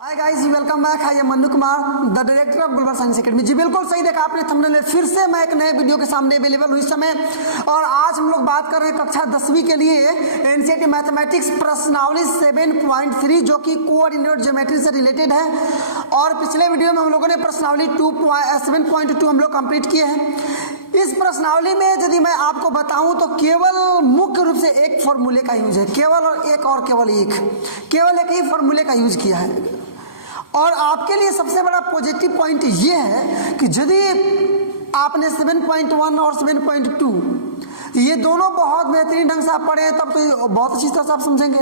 Hi guys, welcome back. I am Mannu Kumar, the director of Gulbarga science academy. जी बिल्कुल सही देखा आपने थंबनेल में। फिर से मैं एक नए वीडियो के सामने अवेलेबल हूँ इस समय, और आज हम लोग बात कर रहे हैं कक्षा 10वीं के लिए एनसीईआरटी मैथमेटिक्स प्रश्नावली 7.3 जो कि कोऑर्डिनेट ज्योमेट्री से रिलेटेड है। और पिछले वीडियो में हम लोगों ने प्रश्नावली 7.2 हम लोग कंप्लीट किए हैं। इस प्रश्नावली में यदि मैं आपको बताऊं तो केवल मुख्य रूप से एक फॉर्मूले का यूज है, केवल एक ही फॉर्मूले का यूज किया है। और आपके लिए सबसे बड़ा पॉजिटिव पॉइंट ये है कि यदि आपने 7.1 और 7.2 ये दोनों बहुत बेहतरीन ढंग से आप पढ़े तब तो बहुत अच्छी तरह से आप समझेंगे।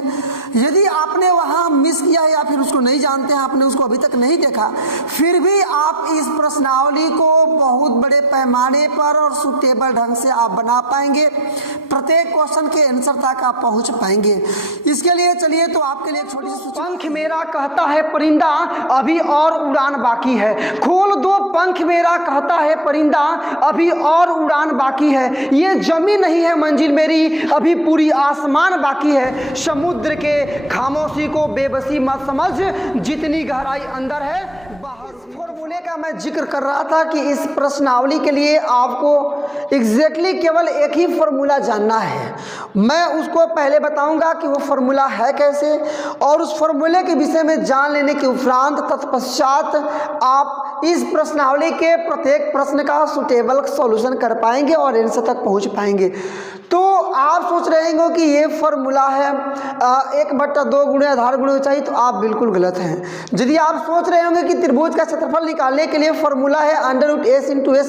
यदि आपने वहाँ मिस किया या फिर उसको नहीं जानते हैं, आपने उसको अभी तक नहीं देखा, फिर भी आप इस प्रश्नावली को बहुत बड़े पैमाने पर और सुटेबल ढंग से आप बना पाएंगे। प्रत्येक क्वेश्चन के आंसर तक आप पहुँच पाएंगे। इसके लिए चलिए तो आपके लिए एक छोटी सी पंख मेरा कहता है परिंदा अभी और उड़ान बाकी है। खोल दो पंख मेरा कहता है परिंदा अभी और उड़ान बाकी है। ये जमीन नहीं है मंजिल मेरी, अभी पूरी आसमान बाकी है। समुद्र के खामोशी को बेबसी मत समझ, जितनी गहराई अंदर है बाहर। फॉर्मूले का मैं जिक्र कर रहा था कि इस प्रश्नावली के लिए आपको एग्जैक्टली केवल एक ही फॉर्मूला जानना है। मैं उसको पहले बताऊंगा कि वो फॉर्मूला है कैसे, और उस फॉर्मूले के विषय में जान लेने के उपरांत तत्पश्चात आप इस प्रश्नावली के प्रत्येक प्रश्न का सुटेबल सॉल्यूशन कर पाएंगे और आंसर तक पहुंच पाएंगे। तो आप सोच रहे होंगे कि ये फॉर्मूला है 1/2 गुणे आधार गुणे ऊंचाई, तो आप बिल्कुल गलत हैं। यदि आप सोच रहे होंगे कि त्रिभुज का क्षेत्रफल निकालने के लिए फॉर्मूला है √s × s - a × s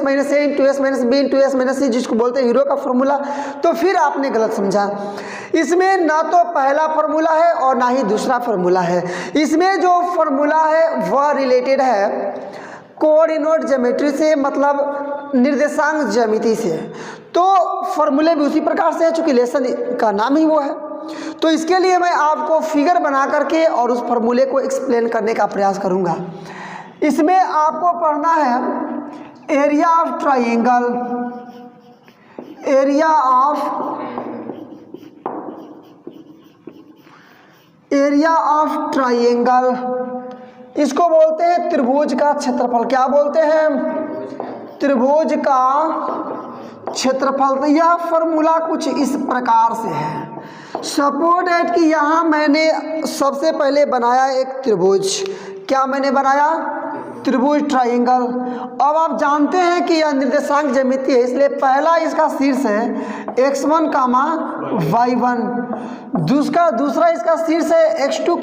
- b × s - c, जिसको बोलते हैं हीरो का फॉर्मूला, तो फिर आपने गलत समझा। इसमें ना तो पहला फॉर्मूला है और ना ही दूसरा फॉर्मूला है। इसमें जो फॉर्मूला है वह रिलेटेड है कोऑर्डिनेट ज्योमेट्री से, मतलब निर्देशांक ज्यामिति से। तो फॉर्मूले भी उसी प्रकार से है, चूंकि लेसन का नाम ही वो है। तो इसके लिए मैं आपको फिगर बना करके और उस फॉर्मूले को एक्सप्लेन करने का प्रयास करूंगा। इसमें आपको पढ़ना है area of triangle, area of triangle, इसको बोलते हैं त्रिभुज का क्षेत्रफल। क्या बोलते हैं? त्रिभुज का क्षेत्रफल। तो यह फॉर्मूला कुछ इस प्रकार से है। सपोज दैट कि यहाँ मैंने सबसे पहले बनाया एक त्रिभुज। क्या मैंने बनाया? त्रिभुज, ट्राइंगल। अब आप जानते हैं कि यह निर्देशांक ज्यामिति है, इसलिए पहला इसका शीर्ष है x1, y1। दूसरा इसका शीर्ष है x2,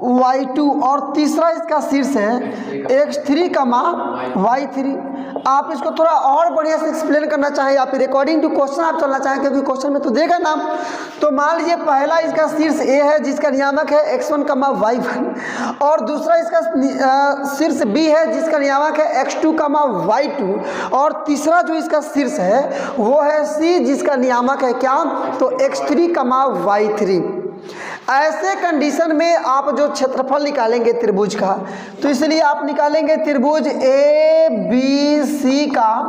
y2, और तीसरा इसका शीर्ष है x3, y3। आप इसको थोड़ा और बढ़िया से एक्सप्लेन करना चाहें या फिर अकॉर्डिंग टू क्वेश्चन आप चलना चाहें, क्योंकि क्वेश्चन में तो देगा ना। तो मान लीजिए पहला इसका शीर्ष a है जिसका नियामक है x1, y1, और दूसरा इसका शीर्ष b है जिसका नियामक है x2, y2, और तीसरा जो इसका शीर्ष है वो है c जिसका नियामक है क्या? तो x3, y3। ऐसे कंडीशन में आप जो क्षेत्रफल निकालेंगे त्रिभुज का, तो इसलिए आप निकालेंगे त्रिभुज ABC का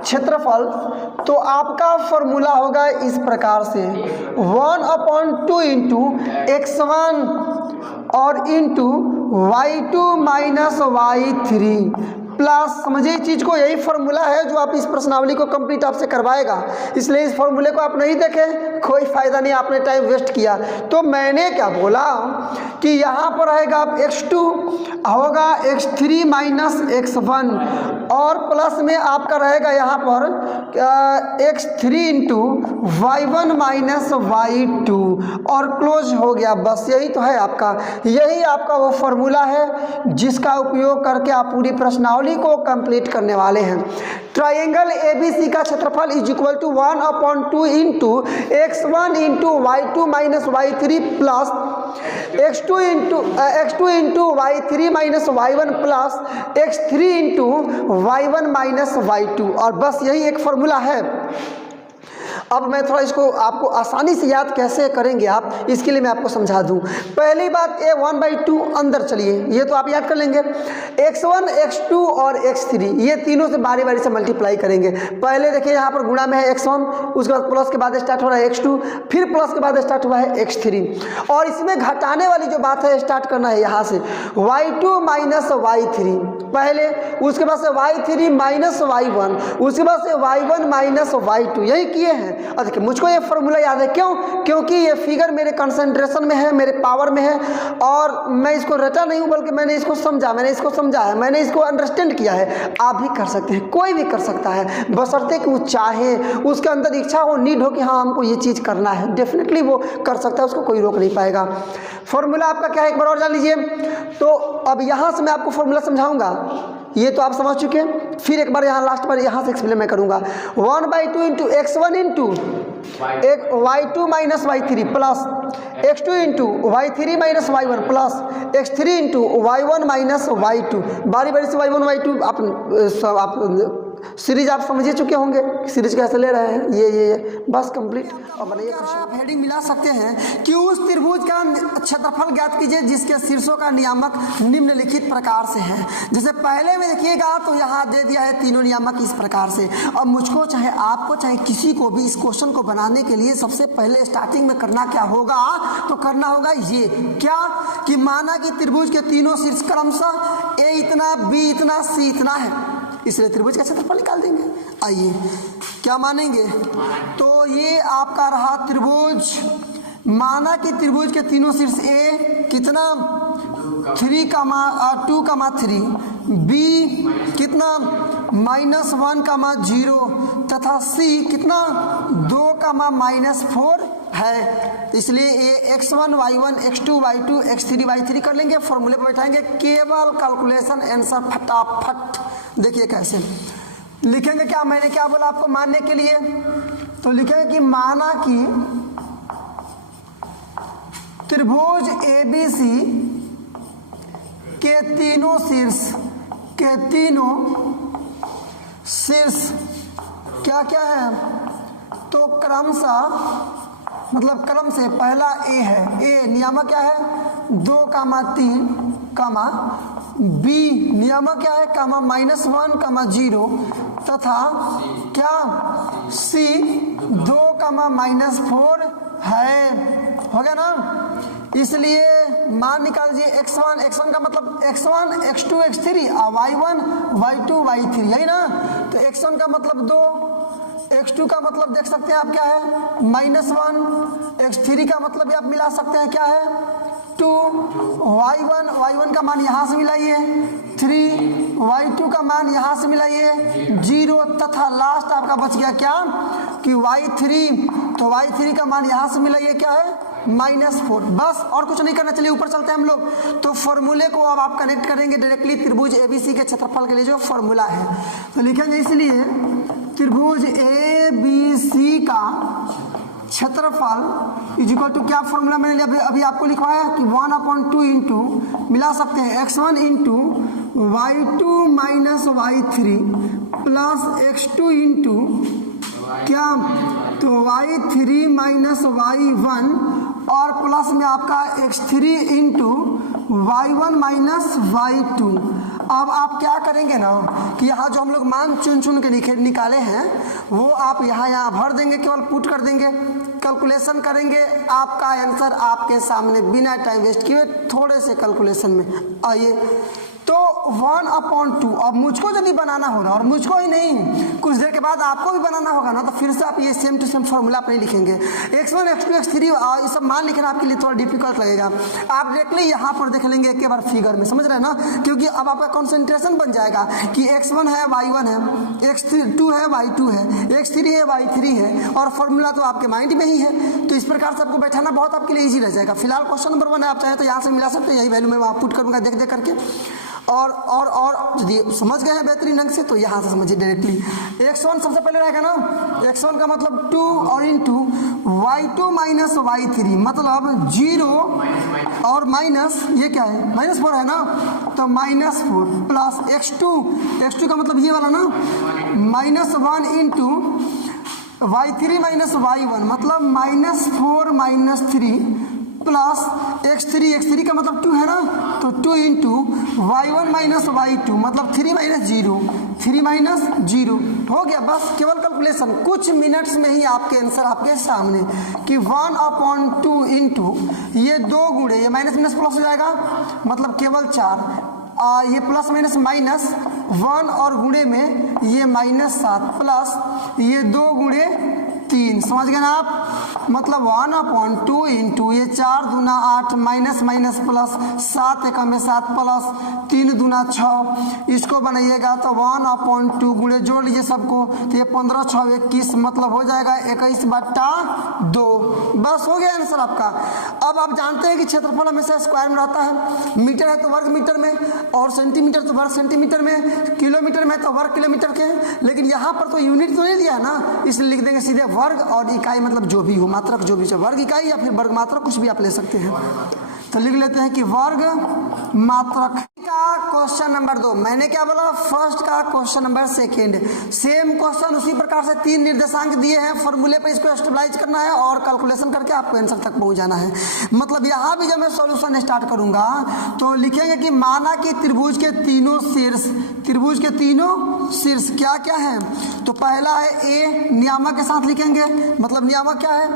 क्षेत्रफल। तो आपका फॉर्मूला होगा इस प्रकार से 1/2 × x1 और इंटू y2 - y3 प्लस, समझिए इस चीज़ को, यही फॉर्मूला है जो आप इस प्रश्नावली को कंप्लीट आपसे करवाएगा। इसलिए इस फॉर्मूले को आप नहीं देखें, कोई फायदा नहीं, आपने टाइम वेस्ट किया। तो मैंने क्या बोला कि यहाँ पर रहेगा x2 होगा x3 - x1, और प्लस में आपका रहेगा यहाँ पर x3 × y1 - y2, और क्लोज हो गया। बस यही तो है आपका, यही आपका वो फॉर्मूला है जिसका उपयोग करके आप पूरी प्रश्नावली को कंप्लीट करने वाले हैं। ट्राइंगल ABC का क्षेत्रफल is equal to 1/2 × x1 × y2 - y3 plus x2 × y3 - y1 plus x3 × y1 - y2, और बस यही एक फॉर्मूला है। अब मैं थोड़ा इसको आपको आसानी से याद कैसे करेंगे आप, इसके लिए मैं आपको समझा दूं। पहली बात ए 1/2 अंदर चलिए, ये तो आप याद कर लेंगे। x1 x2 और x3 ये तीनों से बारी बारी से मल्टीप्लाई करेंगे। पहले देखिए यहाँ पर गुणा में है x1, उसके बाद प्लस के बाद स्टार्ट हो रहा है x2, फिर प्लस के बाद स्टार्ट हुआ है x3, और इसमें घटाने वाली जो बात है स्टार्ट करना है यहाँ से y2 माइनस y3 पहले, उसके बाद से y3 माइनस y1, उसके बाद से y1 माइनस y2, यही किए हैं। और देखिए मुझको ये फॉर्मूला याद है, क्यों? क्योंकि ये फिगर मेरे कंसंट्रेशन में है, मेरे पावर में है, और मैं इसको रटा नहीं हूँ बल्कि मैंने इसको समझा है, मैंने इसको अंडरस्टैंड किया है। आप भी कर सकते हैं, कोई भी कर सकता है, बशर्ते कि वो चाहे, उसके अंदर इच्छा हो, नीड हो कि हाँ हमको ये चीज़ करना है, डेफिनेटली वो कर सकता है, उसको कोई रोक नहीं पाएगा। फॉर्मूला आपका क्या है एक बार और जान लीजिए। तो अब यहाँ से मैं आपको फॉर्मूला समझाऊंगा, ये तो आप समझ चुके हैं, फिर एक बार यहाँ लास्ट बार यहाँ से एक्सप्लेन मैं करूँगा। 1/2 into x1 into y2 minus y3 plus x2 into y3 minus y1 plus x3 into y1 minus y2। बारी बारी से y1 y2 आप सीरीज आप समझ चुके होंगे, सीरीज कैसे ले रहे हैं, ये बस कंप्लीट। और बनाइए आप हेडिंग मिला सकते हैं कि उस त्रिभुज का क्षेत्रफल ज्ञात कीजिए जिसके शीर्षों का नियामक निम्नलिखित प्रकार से है। जैसे पहले में देखिएगा तो यहाँ दे दिया है तीनों नियामक इस प्रकार से। अब मुझको चाहे आपको चाहे किसी को भी इस क्वेश्चन को बनाने के लिए सबसे पहले स्टार्टिंग में करना क्या होगा, तो करना होगा ये क्या कि माना कि त्रिभुज के तीनों शीर्ष क्रमशः ए इतना, बी इतना, सी इतना है, इसलिए त्रिभुज का क्षेत्रफल निकाल देंगे। आइए क्या मानेंगे, तो ये आपका रहा त्रिभुज। माना कि त्रिभुज के तीनों शीर्ष ए कितना 2,3, बी कितना -1,0 तथा सी कितना 2,-4 है। इसलिए ये x1 y1 x2 y2 x3 y3 कर लेंगे, फॉर्मूले पर बैठाएंगे, केवल कैलकुलेशन आंसर फटाफट। देखिए कैसे लिखेंगे, क्या मैंने क्या बोला आपको मानने के लिए, तो लिखेंगे कि माना कि त्रिभुज ABC के तीनों शीर्ष क्या क्या है, तो क्रमशः मतलब क्रम से पहला ए है, ए नियामक क्या है 2,3, बी नियामक क्या है -1,0 तथा क्या सी 2,-4 है। हो गया ना। इसलिए मान निकाल लीजिए x1 का मतलब x1 x2 x3 और y1 y2 y3, यही ना। तो x1 का मतलब 2, x2 का मतलब देख सकते हैं आप क्या है -1, x3 का मतलब आप मिला सकते हैं क्या है 2, y1 का मान यहाँ से मिलाइए 3, y2 का मान यहाँ से मिलाइए 0 तथा लास्ट आपका बच गया क्या कि y3, तो y3 का मान यहाँ से मिलाइए क्या है -4। बस और कुछ नहीं करना। चलिए ऊपर चलते हैं हम लोग। तो फॉर्मूले को अब आप कनेक्ट करेंगे डायरेक्टली त्रिभुज ABC के क्षेत्रफल के लिए जो फॉर्मूला है, तो लिखेंगे इसलिए त्रिभुज ABC का क्षेत्रफल इक्वल टू क्या फॉर्मूला मैंने अभी आपको लिखवाया कि 1/2 इंटू मिला सकते हैं x1 into y2 minus y3 plus x2 into क्या तो y3 माइनस y1 और प्लस में आपका x3 into y1 minus y2। अब आप क्या करेंगे ना कि यहाँ जो हम लोग मान चुन के निकाले हैं वो आप यहाँ भर देंगे, केवल पुट कर देंगे, कैलकुलेशन करेंगे, आपका आंसर आपके सामने बिना टाइम वेस्ट किए थोड़े से कैलकुलेशन में। आइए तो 1/2 अब मुझको यदि बनाना होगा, और मुझको ही नहीं कुछ देर के बाद आपको भी बनाना होगा ना, तो फिर से आप ये सेम टू सेम फॉर्मूला आप नहीं लिखेंगे। x1 x2 x3 ये सब मान लिखना आपके लिए थोड़ा डिफिकल्ट लगेगा। आप डायरेक्टली यहाँ पर देख लेंगे एक बार फिगर में, समझ रहे हैं ना, क्योंकि अब आपका कॉन्सेंट्रेशन बन जाएगा कि x1 है y1 है, x2 है y2 है, x3 है y3 है, और फॉर्मूला तो आपके माइंड में ही है। तो इस प्रकार से आपको बैठाना बहुत आपके लिए ईजी रह जाएगा। फिलहाल क्वेश्चन नंबर 1 है, आप चाहे तो यहाँ से मिला सकते हैं, यही वैल्यू मैं वहाँ पुट करूँगा देख करके। और यदि समझ गए हैं बेहतरीन ढंग से तो यहाँ से समझिए डायरेक्टली। x1 सबसे पहले रहेगा ना, x1 का मतलब 2 और इंटू y2 माइनस y3 मतलब 0 और माइनस ये क्या है -4 है ना, तो -4 प्लस x2 का मतलब ये वाला ना -1 इंटू y3 माइनस y1 मतलब -4 - 3 प्लस x3 का मतलब 2 है ना, तो 2 इंटू y1 माइनस y2 मतलब 3 माइनस 0 हो गया। बस केवल कैलकुलेशन, कुछ मिनट्स में ही आपके आंसर आपके सामने कि 1/2 इंटू ये 2 गुणे ये माइनस माइनस प्लस हो जाएगा मतलब केवल 4, ये प्लस माइनस माइनस 1 और गुणे में ये -7 प्लस ये 2 गुणे 3, समझ गए ना आप, मतलब 1/2 इंटू ये 4 दूना 8 माइनस माइनस प्लस 7 एकम में 7 प्लस 3 दूना 6, इसको बनाइएगा तो 1/2 गुणे जोड़ लीजिए सबको तो ये 15 6 21 मतलब हो जाएगा 21/2। बस हो गया आंसर आपका। अब आप जानते हैं कि क्षेत्रफल हमेशा स्क्वायर में रहता है, मीटर है तो वर्ग मीटर में, और सेंटीमीटर तो वर्ग सेंटीमीटर में, किलोमीटर में तो वर्ग किलोमीटर के, लेकिन यहाँ पर तो यूनिट तो नहीं दिया है ना, इसलिए लिख देंगे सीधे वर्ग और इकाई मतलब जो भी हो, मात्रक जो भी हो, वर्ग इकाई या फिर वर्ग मात्रक कुछ भी आप ले सकते हैं। तो लिख लेते हैं कि वर्ग मात्रक का क्वेश्चन नंबर 2। मैंने क्या बोला, फर्स्ट का question number second, same question उसी प्रकार से 3 निर्देशांक दिए हैं, फॉर्मूले पे इसको स्टेबलाइज करना है और कैलकुलेशन करके आपको आंसर तक पहुंच जाना है। मतलब यहाँ भी जब मैं सॉल्यूशन स्टार्ट करूंगा तो लिखेंगे कि माना कि त्रिभुज के तीनों शीर्ष क्या क्या है, तो पहला है ए, नियामक के साथ लिखेंगे, मतलब नियामक क्या है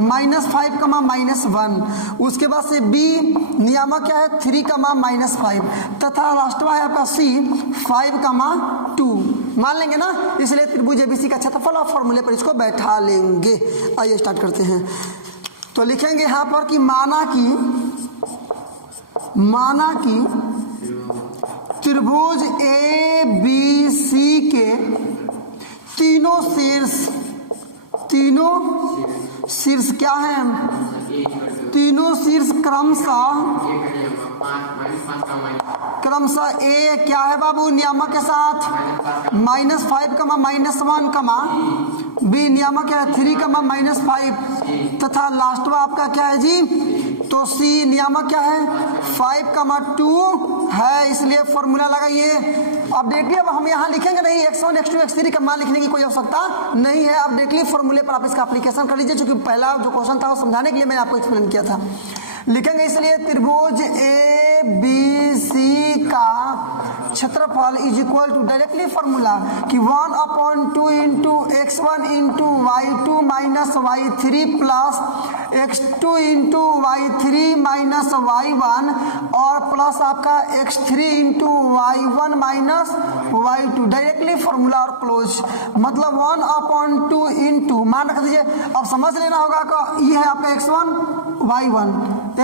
-5, -1, उसके बाद से बी नियामक क्या है 3, -5, तथा लास्टवा है आपका सी 5, 2 मान लेंगे ना, इसलिए त्रिभुज एबीसी का क्षेत्रफल और फॉर्मूले पर इसको बैठा लेंगे। आइए स्टार्ट करते हैं। तो लिखेंगे यहाँ पर कि माना कि त्रिभुज ए बी सी के तीनों शीर्ष क्या है, तीनों शीर्ष क्रमशः ए क्या है बाबू नियामक के साथ -5, -1, बी नियामक है 3, -5 तथा लास्टवा आपका क्या है जी, तो सी नियामक क्या है 5, 2 है, इसलिए फॉर्मूला लगाइए। अब देखिए अब हम यहाँ लिखेंगे नहीं x1 x2 x3 का मान लिखने की कोई आवश्यकता नहीं है। अब डायरेक्टली फॉर्मूले पर आप इसका एप्लीकेशन कर लीजिए, क्योंकि पहला जो क्वेश्चन था वो समझाने के लिए मैंने आपको एक्सप्लेन किया था। लिखेंगे इसलिए त्रिभुज ए बी सी का क्षेत्रफल is equal to directly formula कि 1/2 into x1 into y2 minus y3 plus x2 into y3 minus y1 और प्लस आपका x3 into y1 minus y2, directly formula और क्लोज, मतलब 1/2 इंटू मान रख दीजिए। अब समझ लेना होगा कि ये है आपका x1 y1,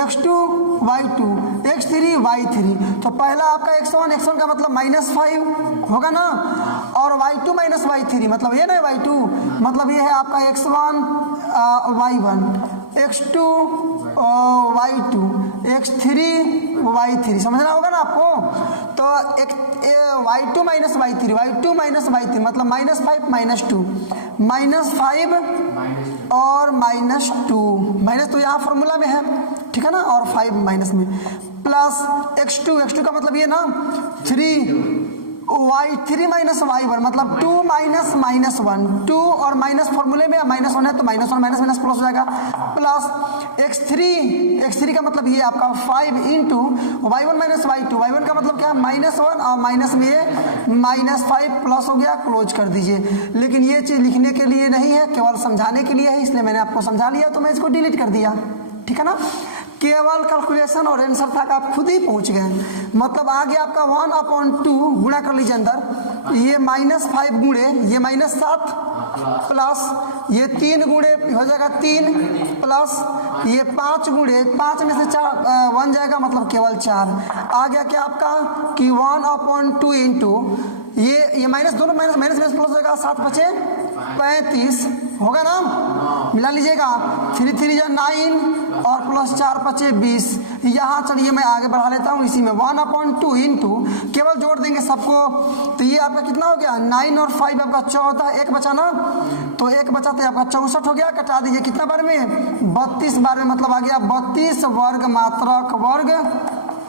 x2 y2, x3 y3, तो पहला आपका x1 का मतलब -5 होगा ना, और y2 माइनस y3 मतलब ये ना y2, मतलब ये है आपका x1 y1, x2 y2, x3 y3, समझना होगा ना आपको। तो y2 माइनस y3 मतलब -5 -2, -5 और -2, माइनस तो यहाँ फॉर्मूला में है, ठीक है ना, और 5 माइनस में, प्लस x2 का मतलब ये ना 3 y3 माइनस y1 मतलब 2 -1, 2 और माइनस फॉर्मूले में -1 है तो -1 माइनस प्लस हो जाएगा, प्लस x3 का मतलब ये आपका 5 इंटू y1 माइनस y1 का मतलब क्या है -1 और माइनस में ये -5 प्लस हो गया, क्लोज कर दीजिए। लेकिन ये चीज़ लिखने के लिए नहीं है, केवल समझाने के लिए है, इसलिए मैंने आपको समझा लिया तो मैं इसको डिलीट कर दिया, ठीक है ना। केवल कैलकुलेशन और आंसर तक आप खुद ही पहुंच गए, मतलब आगे आपका 1/2 गुणा कर लीजिए अंदर, ये -5 गुणे ये -7 प्लस ये 3 गुणे हो जाएगा 3 प्लस ये 5 गुणे 5 में से 4 1 जाएगा मतलब केवल 4, आ गया क्या आपका कि 1/2 इंटू ये माइनस दोनों माइनस प्लस हो जाएगा, 7 बचे 35 होगा ना, मिला लीजिएगा, 3 3 जा 9 और प्लस 4 बचे 20। यहाँ चलिए मैं आगे बढ़ा लेता हूँ, इसी में 1/2 इंटू केवल जोड़ देंगे सबको, तो ये आपका कितना हो गया 9 और 5 आपका 14, एक बचा ना, तो एक बचा तो आपका 64 हो गया, कटा दीजिए कितना बार में 32 बार में, मतलब आ गया 32 वर्ग मात्रक वर्ग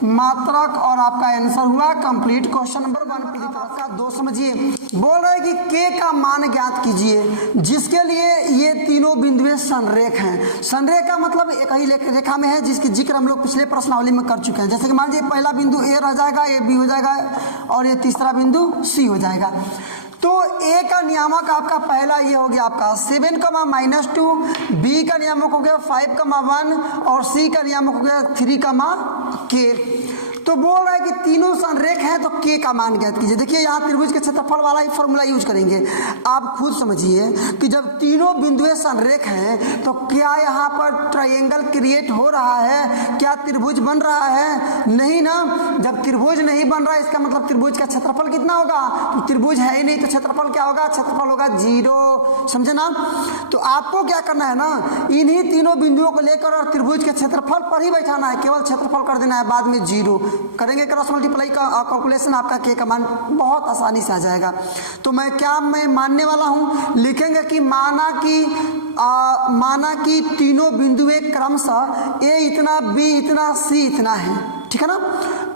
मात्रक और आपका आंसर हुआ कंप्लीट। क्वेश्चन नंबर 1 पूरी तरह का 2 समझिए। बोल रहे हैं कि के का मान ज्ञात कीजिए जिसके लिए ये तीनों बिंदुएं संरेख हैं। संरेख का मतलब एक ही रेखा में है जिसकी जिक्र हम लोग पिछले प्रश्नावली में कर चुके हैं। जैसे कि मान लीजिए पहला बिंदु ए रह जाएगा, ए बी हो जाएगा और ये तीसरा बिंदु सी हो जाएगा। तो ए का नियामक आपका पहला ये हो गया आपका 7, -2, बी का नियामक हो गया 5, 1 और सी का नियामक हो गया 3, k। तो बोल रहा है कि तीनों संरेख हैं तो के का मान ज्ञात कीजिए। देखिए यहाँ त्रिभुज के क्षेत्रफल वाला ही फॉर्मूला यूज करेंगे। आप खुद समझिए कि जब तीनों बिंदुएं संरेख हैं तो क्या यहाँ पर ट्रायंगल क्रिएट हो रहा है, क्या त्रिभुज बन रहा है? नहीं ना। जब त्रिभुज नहीं बन रहा है इसका मतलब त्रिभुज का क्षेत्रफल कितना होगा? तो त्रिभुज है ही नहीं तो क्षेत्रफल क्या होगा? क्षेत्रफल होगा 0। समझे ना। तो आपको क्या करना है ना, इन्हीं तीनों बिंदुओं को लेकर और त्रिभुज के क्षेत्रफल पर ही बैठाना है, केवल क्षेत्रफल कर देना है, बाद में 0 करेंगे। क्रॉस मल्टीप्लाई का कैलकुलेशन आपका के का मान बहुत आसानी से आ जाएगा। तो मैं मानने वाला हूं, लिखेंगे कि माना कि तीनों बिंदुएं क्रमशः ए इतना, बी इतना, सी इतना है। ठीक है ना।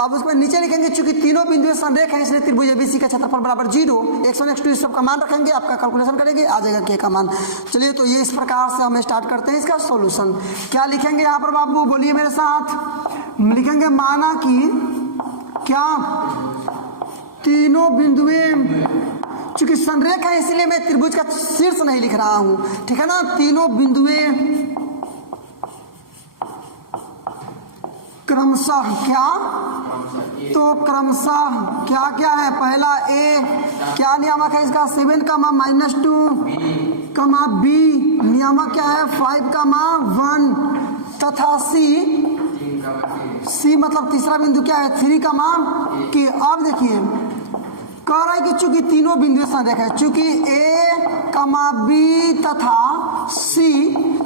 अब उसमें नीचे लिखेंगे चूंकि तीनों बिंदुएं संरेख हैं इसलिए त्रिभुज एबीसी का क्षेत्रफल बराबर 0, x1 x2 इस सब का मान रखेंगे, आपका कैलकुलेशन करेंगे, आ जाएगा के का मान। चलिए तो ये इस प्रकार से हम स्टार्ट करते हैं इसका सॉल्यूशन। क्या लिखेंगे यहाँ पर बाबू, बोलिए मेरे साथ। लिखेंगे माना कि क्या तीनों बिंदुएं, चूंकि संरेख है इसलिए मैं त्रिभुज का शीर्ष नहीं लिख रहा हूं, ठीक है ना। तीनों बिंदुएं क्रमशः क्या, तो क्रमशः क्या क्या है? पहला ए क्या नियामक है इसका 7, -2, बी नियामक क्या है 5, 1 तथा सी मतलब तीसरा बिंदु क्या है 3, के। अब देखिए कह रहा है कि चूंकि तीनों बिंदु संरेख है, चूंकि ए, बी तथा सी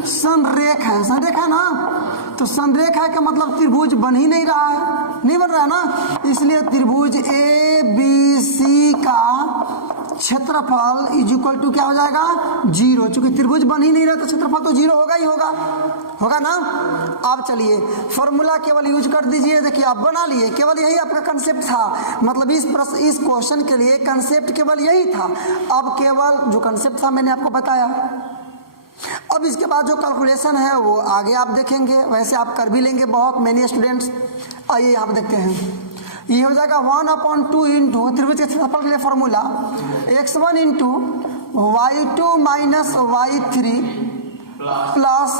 संरेख है ना, तो संरेख है का मतलब त्रिभुज बन ही नहीं रहा है, नहीं बन रहा है ना। इसलिए त्रिभुज ए बी सी का क्षेत्रफल = क्या हो जाएगा 0। चूंकि त्रिभुज बन ही नहीं रहा तो क्षेत्रफल तो 0 होगा ही होगा ना। अब चलिए फॉर्मूला केवल यूज कर दीजिए। देखिए आप बना लिए, केवल यही आपका कंसेप्ट था, मतलब इस क्वेश्चन के लिए कंसेप्ट केवल यही था। अब केवल जो कंसेप्ट था मैंने आपको बताया। अब इसके बाद जो कैलकुलेशन है वो आगे आप देखेंगे, वैसे आप कर भी लेंगे बहुत मैनी स्टूडेंट्स। आइए आप देखते हैं, ये हो जाएगा 1/2 इंटू त्रिभुज के क्षेत्रफल के लिए formula x1 into y2 minus y3 plus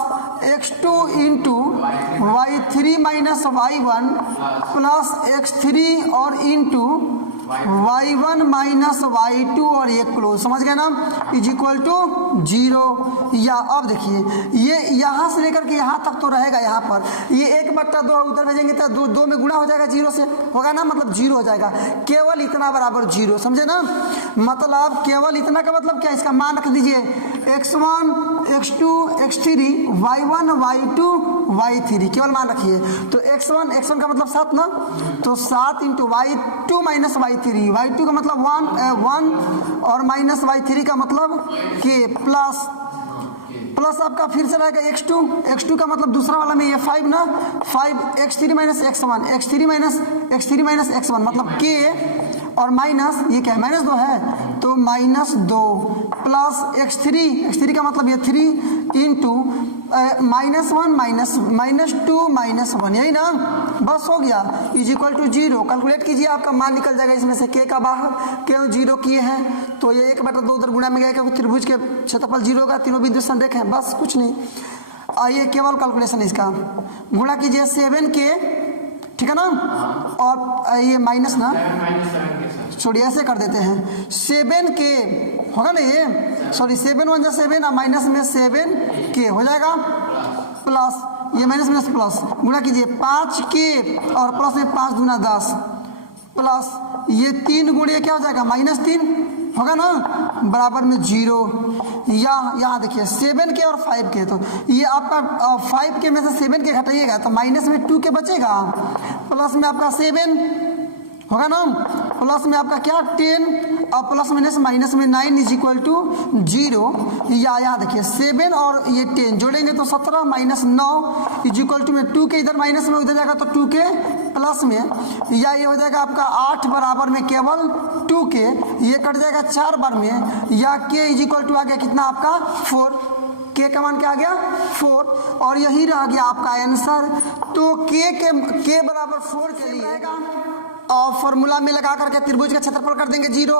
x2 into y3 minus y1 plus x3 और इंटू y1 माइनस y2 और ये क्लोज, समझ गए ना, = 0। या अब देखिए ये यहाँ से लेकर के यहाँ तक तो रहेगा, यहाँ पर ये 1/2 उधर भेजेंगे तो 2 में गुणा हो जाएगा, 0 से होगा ना, मतलब 0 हो जाएगा। केवल इतना बराबर 0, समझे ना। मतलब केवल इतना का मतलब क्या, इसका मान रख दीजिए x1 x2 x3 y1 y2 y3 केवल मान रखिए। तो x1 का मतलब 7 ना, तो 7 इंटू y2 माइनस y2 का मतलब 1 और माइनस y3 का मतलब के प्लस आपका फिर से रहेगा x2 का मतलब दूसरा वाला में ये 5 ना, 5 x3 minus x1 x3 minus x1 मतलब के और माइनस ये क्या है -2 है तो -2 प्लस x3 का मतलब ये 3 इंटू -1 -2 यही ना, बस हो गया = 0। कैलकुलेट कीजिए आपका मान निकल जाएगा इसमें से के का बाहर, क्यों 0 किए हैं तो ये 1/2 उधर गुणा में गया क्योंकि त्रिभुज के क्षेत्रफल 0 का, तीनों बिंदु संरेख हैं, बस कुछ नहीं। आइए केवल कैलकुलेशन इसका गुणा कीजिए 7k, ठीक है ना, और ये माइनस ना, छोड़िए ऐसे कर देते हैं 7k होगा ना, ये सॉरी 7 1 7 और माइनस में 7k हो जाएगा, प्लस ये माइनस प्लस गुणा कीजिए 5k और प्लस में 5 दूना 10 प्लस ये 3 गुणिए क्या हो जाएगा -3 होगा ना, बराबर में 0। यहाँ देखिए 7k और 5k, तो ये आपका 5k में से 7k घटाइएगा तो माइनस में 2k बचेगा, प्लस में आपका 7 होगा ना, प्लस में आपका क्या 10 और प्लस माइनस में 9 = 0। या यहाँ देखिए 7 और ये 10 जोड़ेंगे तो 17 -9 = में 2k इधर माइनस में उधर जाएगा तो 2k प्लस में, या ये हो जाएगा आपका 8 बराबर में केवल 2 के, ये कट जाएगा 4 बार में, या k इज इक्वल टू आ गया कितना आपका 4, k का मान क्या आ गया 4, और यही रह गया आपका आंसर। तो k बराबर 4 के लिए और फॉर्मूला में लगा करके त्रिभुज का क्षेत्रफल कर देंगे 0,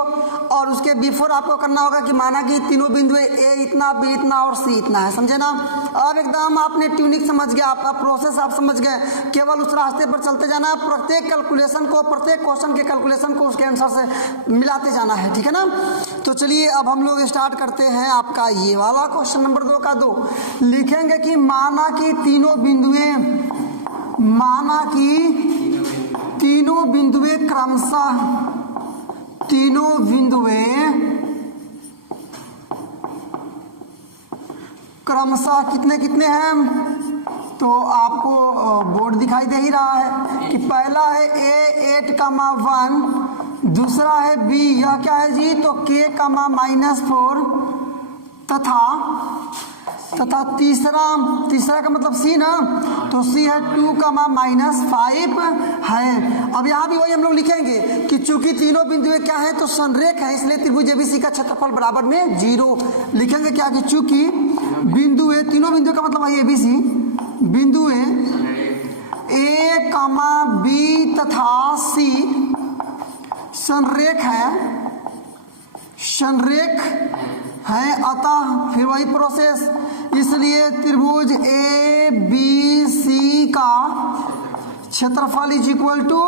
और उसके बिफोर आपको करना होगा कि माना कि तीनों बिंदु ए इतना, बी इतना और सी इतना है, समझे ना। अब एकदम आपने ट्यूनिक समझ गया, आपका प्रोसेस आप समझ गए, केवल उस रास्ते पर चलते जाना है, प्रत्येक कैलकुलेशन को, प्रत्येक क्वेश्चन के कैलकुलेशन को उसके आंसर से मिलाते जाना है, ठीक है ना। तो चलिए अब हम लोग स्टार्ट करते हैं आपका ये वाला क्वेश्चन नंबर 2 का 2 लिखेंगे कि माना कि तीनों बिंदुएं क्रमशः कितने कितने हैं, तो आपको बोर्ड दिखाई दे ही रहा है कि पहला है a 8,1, दूसरा है b, यह क्या है जी, तो k, -4 तथा तीसरा का मतलब c ना, तो c है 2, -5 है। अब यहाँ भी वही हम लोग लिखेंगे कि चूंकि तीनों बिंदुएं क्या है, तो संरेख है, इसलिए त्रिभुज एबीसी का क्षेत्रफल बराबर में 0 लिखेंगे। क्या कि चूंकि तीनों बिंदुओं का मतलब है एबीसी, बिंदुएं a, b तथा c संरेख है, अतः फिर वही प्रोसेस, इसलिए त्रिभुज ए बी सी का क्षेत्रफल इज इक्वल टू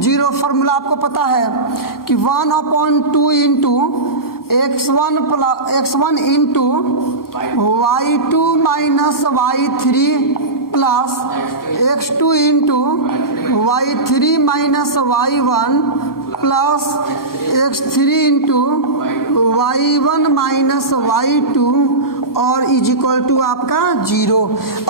0। फॉर्मूला आपको पता है कि 1/2 into x1 into y2 minus y3 plus x2 into y3 minus y1 plus x3 into y1 minus y2 और इज इक्वल टू आपका 0।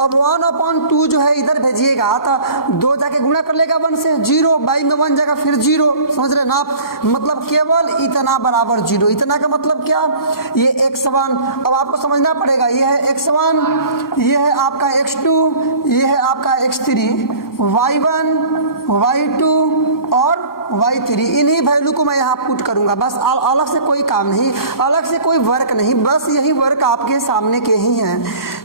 अब 1/2 जो है इधर भेजिएगा तो 2 जाके गुणा कर लेगा 1 से, 0 बाई में 1 जाएगा फिर 0, समझ रहे ना आप, मतलब केवल इतना बराबर 0। इतना का मतलब क्या, ये x1, अब आपको समझना पड़ेगा, ये है x1, ये है आपका x2, ये है आपका x3, y1, y2 और y3, इन्हीं वैल्यू को मैं यहाँ पुट करूँगा, बस अलग से कोई काम नहीं, अलग से कोई वर्क नहीं, बस यही वर्क आपके सामने के ही हैं।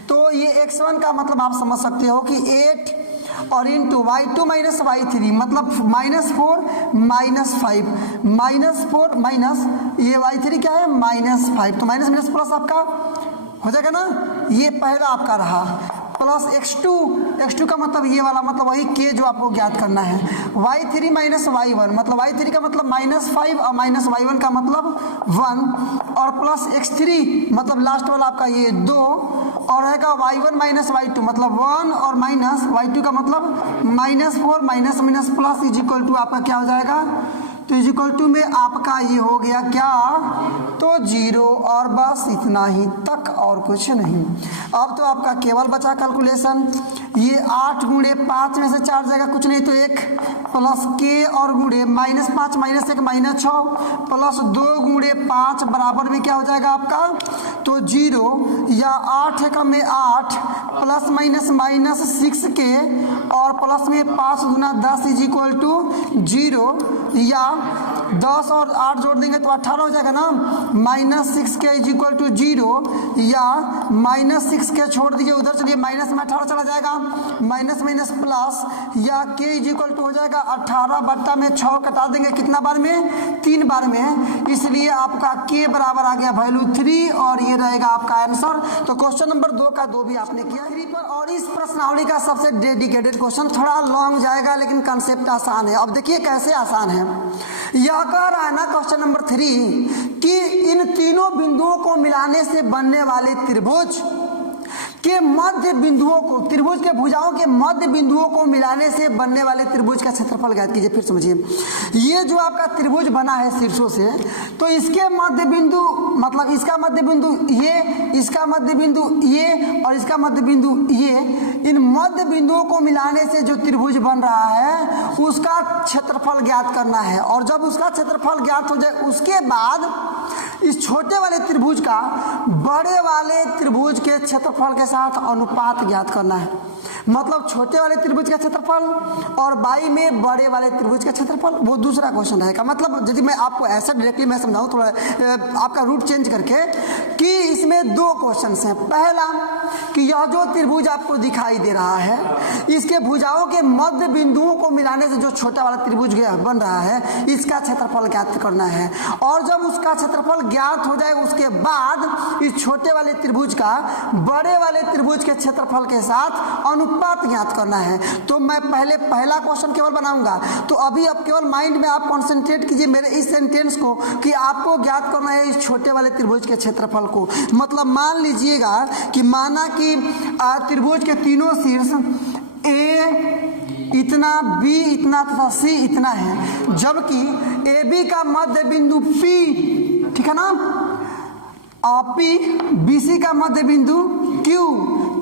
तो ये x1 का मतलब आप समझ सकते हो कि 8 और इंटू y2 माइनस y3 मतलब -4 -5 माइनस ये y3 क्या है -5, तो माइनस माइनस प्लस आपका हो जाएगा ना, ये पहला आपका रहा, प्लस x2 का मतलब ये वाला, मतलब वही k जो आपको ज्ञात करना है, y3 माइनस y1 मतलब y3 का मतलब -5 और माइनस y1 का मतलब 1, और प्लस x3 मतलब लास्ट वाला आपका ये 2, और रहेगा y1 माइनस y2 मतलब 1 और माइनस y2 का मतलब -4 minus minus plus is equal to आपका क्या हो जाएगा, तो इज इक्वल टू में आपका ये हो गया क्या, तो 0, और बस इतना ही तक और कुछ नहीं। अब तो आपका केवल बचा कैलकुलेशन, ये 8 गुणे 5 में से 4 जाएगा कुछ नहीं तो 1, प्लस k और गुणे -5 माइनस 1 -6 प्लस 2 गुणे 5 बराबर में क्या हो जाएगा आपका, तो 0, या 8 एकम में 8 प्लस माइनस 6k और प्लस में 5 गुना 10 इज इक्वल टू 0, या 10 और 8 जोड़ देंगे तो 18 हो जाएगा ना, -6k इज इक्वल टू 0, या -6k छोड़ दीजिए उधर, चलिए माइनस में 18 चला जाएगा, माइनस माइनस प्लस, या k इज इक्वल टू हो जाएगा 18/6 कटा देंगे कितना बार में, 3 बार में, इसलिए आपका k बराबर आ गया वैल्यू 3, और ये रहेगा आपका आंसर। तो क्वेश्चन नंबर 2 का 2 भी आपने किया 3 पर। और इस प्रश्नावली का सबसे डेडिकेटेड क्वेश्चन, थोड़ा लॉन्ग जाएगा लेकिन कंसेप्ट आसान है। अब देखिए कैसे आसान है, यह कह रहा है ना क्वेश्चन नंबर 3 कि इन तीनों बिंदुओं को मिलाने से बनने वाले त्रिभुज के मध्य बिंदुओं को, त्रिभुज के भुजाओं के मध्य बिंदुओं को मिलाने से बनने वाले त्रिभुज का क्षेत्रफल ज्ञात कीजिए। फिर समझिए, ये जो आपका त्रिभुज बना है शीर्षों से, तो इसके मध्य बिंदु मतलब इसका मध्य बिंदु ये, इसका मध्य बिंदु ये और इसका मध्य बिंदु ये, इन मध्य बिंदुओं को मिलाने से जो त्रिभुज बन रहा है उसका क्षेत्रफल ज्ञात करना है। और जब उसका क्षेत्रफल ज्ञात हो जाए उसके बाद इस छोटे वाले त्रिभुज का बड़े वाले त्रिभुज के क्षेत्रफल के साथ अनुपात ज्ञात करना है। मतलब छोटे वाले त्रिभुज का क्षेत्रफल और बाई में बड़े वाले त्रिभुज का क्षेत्रफल, वो दूसरा क्वेश्चन रहेगा। मतलब यदि मैं आपको ऐसा डायरेक्टली मैं समझाऊं थोड़ा आपका रूट चेंज करके कि इसमें दो क्वेश्चन हैं। पहला कि यह जो त्रिभुज आपको दिखाई दे रहा है इसके भुजाओं के मध्य बिंदुओं को मिलाने से जो छोटा वाला त्रिभुज बन रहा है इसका क्षेत्रफल ज्ञात करना है, और जब उसका क्षेत्रफल ज्ञात हो जाए उसके बाद इस छोटे वाले त्रिभुज का बड़े वाले त्रिभुज के क्षेत्रफल के साथ अनुपात ज्ञात करना है। तो मैं पहले पहला क्वेश्चन केवल बनाऊंगा, तो अभी अब केवल माइंड में आप कॉन्सेंट्रेट कीजिए मेरे इस सेंटेंस को कि आपको ज्ञात करना है इस छोटे वाले त्रिभुज के क्षेत्रफल को। मतलब मान लीजिएगा कि माना कि त्रिभुज के तीनों शीर्ष ए इतना, बी इतना तथा सी इतना है, जबकि ए बी का मध्य बिंदु पी, ठीक है ना, पी बी सी का मध्य बिंदु क्यू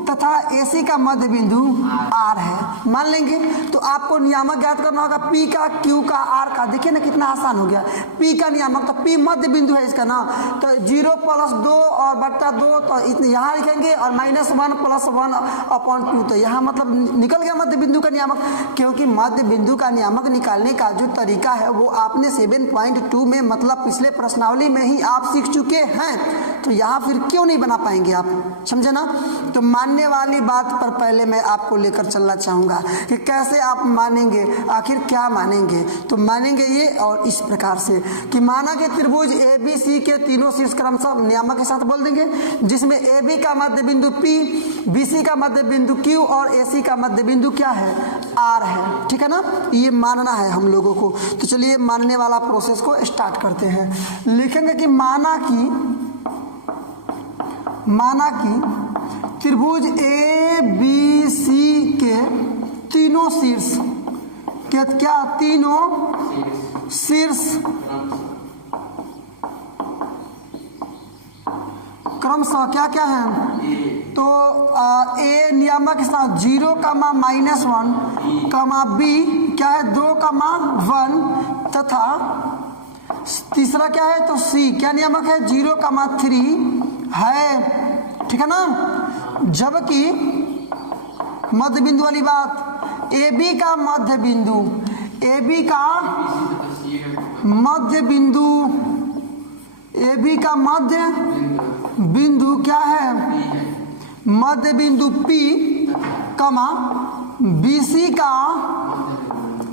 तथा AC का मध्य बिंदु R है। मान लेंगे तो आपको नियामक ज्ञात करना होगा P का, Q का, R का। देखिए ना कितना आसान हो गया। P का नियामक, तो P मध्य बिंदु है इसका ना, तो 0 + 2 और बट्टा 2, तो इतने यहाँ लिखेंगे और -1 + 1/2, तो यहाँ मतलब निकल गया मध्य बिंदु का नियामक। क्योंकि मध्य बिंदु का नियामक निकालने का जो तरीका है वो आपने 7.2 में मतलब पिछले प्रश्नावली में ही आप सीख चुके हैं, तो यहाँ फिर क्यों नहीं बना पाएंगे आप, समझे ना। तो मानने वाली बात पर पहले मैं आपको लेकर चलना चाहूँगा कि कैसे आप मानेंगे, आखिर क्या मानेंगे। तो मानेंगे ये और इस प्रकार से कि माना कि त्रिभुज ABC के तीनों शीर्ष क्रमशः नियामक के साथ बोल देंगे, जिसमें AB का मध्य बिंदु P, BC का मध्य बिंदु Q और AC का मध्य बिंदु क्या है, R है, ठीक है ना। ये मानना है हम लोगों को। तो चलिए मानने वाला प्रोसेस को स्टार्ट करते हैं। लिखेंगे कि माना कि त्रिभुज ABC के तीनों शीर्ष के क्या, तीनों शीर्ष क्रमशः क्या क्या है, तो A नियामक के साथ 0, -1, B क्या है 2, 1 तथा तीसरा क्या है, तो C क्या नियामक है 0, 3 है, ठीक है ना। जबकि मध्य बिंदु वाली बात, AB का मध्य बिंदु, AB का मध्य बिंदु, AB का मध्य बिंदु क्या है, मध्य बिंदु P, BC का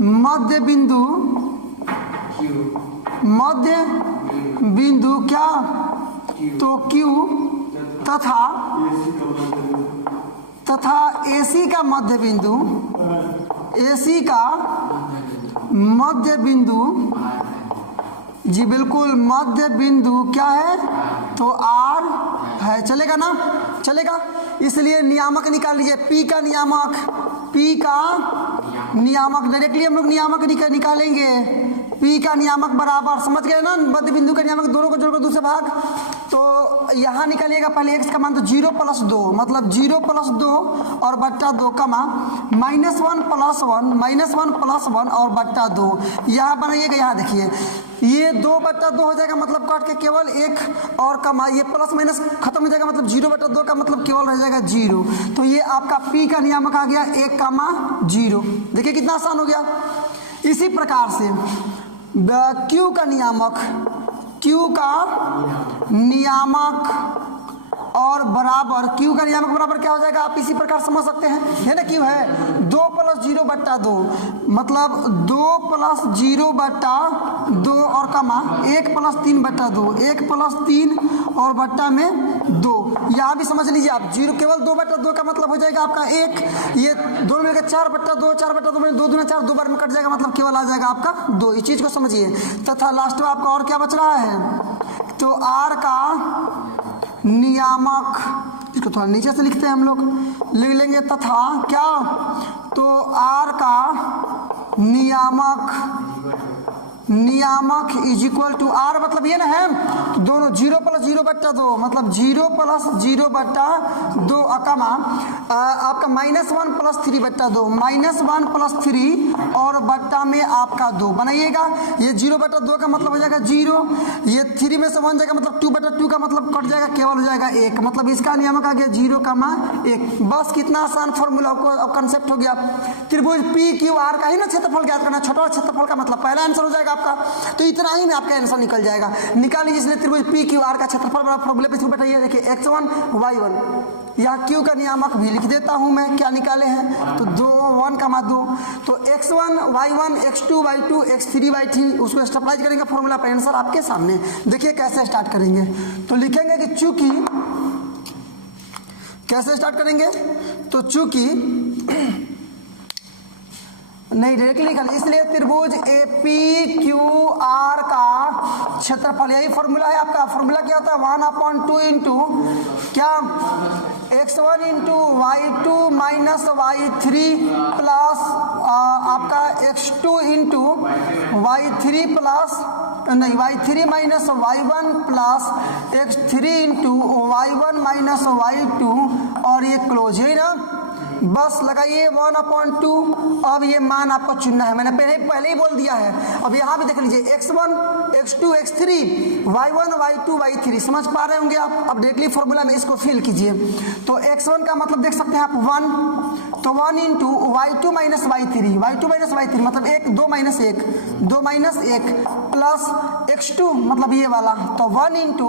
मध्य बिंदु, मध्य बिंदु क्या, तो Q तथा AC का मध्य बिंदु, AC का मध्य बिंदु, जी बिल्कुल मध्य बिंदु क्या है, तो R है। चलेगा ना, चलेगा। इसलिए नियामक निकाल लीजिए, P का नियामक डायरेक्टली हम लोग नियामक निकालेंगे। P का नियामक बराबर, समझ गए ना, मध्य बिंदु का नियामक दोनों को जोड़कर दूसरे भाग, तो यहाँ निकालिएगा पहले x का मान, तो 0 + 2 मतलब 0 + 2 और बट्टा 2, -1 + 1 और बट्टा 2, यहाँ बनाइएगा। यहाँ देखिए ये 2/2 हो जाएगा, मतलब काट के केवल 1 और कमा, ये प्लस माइनस खत्म हो जाएगा, मतलब 0/2 का मतलब केवल रह जाएगा 0। तो ये आपका P का नियामक आ गया 1, 0। देखिए कितना आसान हो गया। इसी प्रकार से Q का नियामक और बराबर, Q का नियामक बराबर क्या हो जाएगा, आप इसी प्रकार समझ सकते हैं, है ना। Q है 2 + 0/2 मतलब 2 + 0/2 और 1 + 3/2, 1 + 3 और बट्टा में 2। यहाँ भी समझ लीजिए आप, 0 केवल 2/2 का मतलब हो जाएगा आपका 1, ये दोनों मिलकर 4/2, 4/2 में 2 दूना 4, 2 बार में कट जाएगा, मतलब केवल आ जाएगा आपका 2। इस चीज को समझिए। तथा लास्ट में आपका और क्या बच रहा है, तो R का नियामक, इसको थोड़ा नीचे से लिखते हैं हम लोग, लिख लेंगे तथा क्या, तो R का नियामक नियामक इज इक्वल टू आर, मतलब ये ना है दोनों 0 + 0/2, मतलब 0 + 0/2 अकामा आपका -1 + 3/2, -1 + 3 और बट्टा में आपका 2 बनाइएगा। ये 0/2 का मतलब हो जाएगा 0, ये 3 में से 1 जाएगा मतलब 2/2 का मतलब कट जाएगा, केवल हो जाएगा 1, मतलब इसका नियामक आ गया 0,1। बस कितना आसान फॉर्मूला को कंसेप्ट हो गया। त्रिभुज पी क्यू आर का ही ना क्षेत्रफल ज्ञात करना, छोटा क्षेत्रफल का मतलब पहला आंसर हो जाएगा आपका। तो इतना ही में आपका आंसर निकल जाएगा। निकाल लीजिए इसलिए त्रिभुज पी क्यू आर का क्षेत्रफल बड़ा फॉर्मूले पे बैठाइए। देखिए x1 y1, यहाँ क्यू का नियामक भी लिख देता हूं मैं, क्या निकाले हैं तो 2 1,2, तो x1 y1 x2 y2 x3 y3 उसको स्टेपलाइज करेंगे फॉर्मूला पर, आंसर आपके सामने। देखिए कैसे स्टार्ट करेंगे, तो लिखेंगे कि चूंकि, कैसे स्टार्ट करेंगे तो चूंकि नहीं डायरेक्टली लिखा, इसलिए त्रिभुज ए पी क्यू आर का क्षेत्रफल, यही फॉर्मूला है आपका। फॉर्मूला क्या होता है 1/2 इंटू क्या x1 into y2 minus y3 plus आपका x2 इंटू y3 प्लस नहीं y3 minus y1 plus x3 into y1 minus y2 और ये क्लोज है ना, बस लगाइए 1/2। अब ये मान आपको चुनना है, मैंने पहले ही बोल दिया है। अब यहाँ भी देख लीजिए x1 x2 x3 y1 y2 y3, समझ पा रहे होंगे आप। अब डायरेक्टली फॉर्मूला में इसको फिल कीजिए, तो x1 का मतलब देख सकते हैं आप 1, तो 1 into y2 minus y3, y2 minus y3 मतलब 1 2 माइनस 1 प्लस x2 मतलब ये वाला, तो 1 इंटू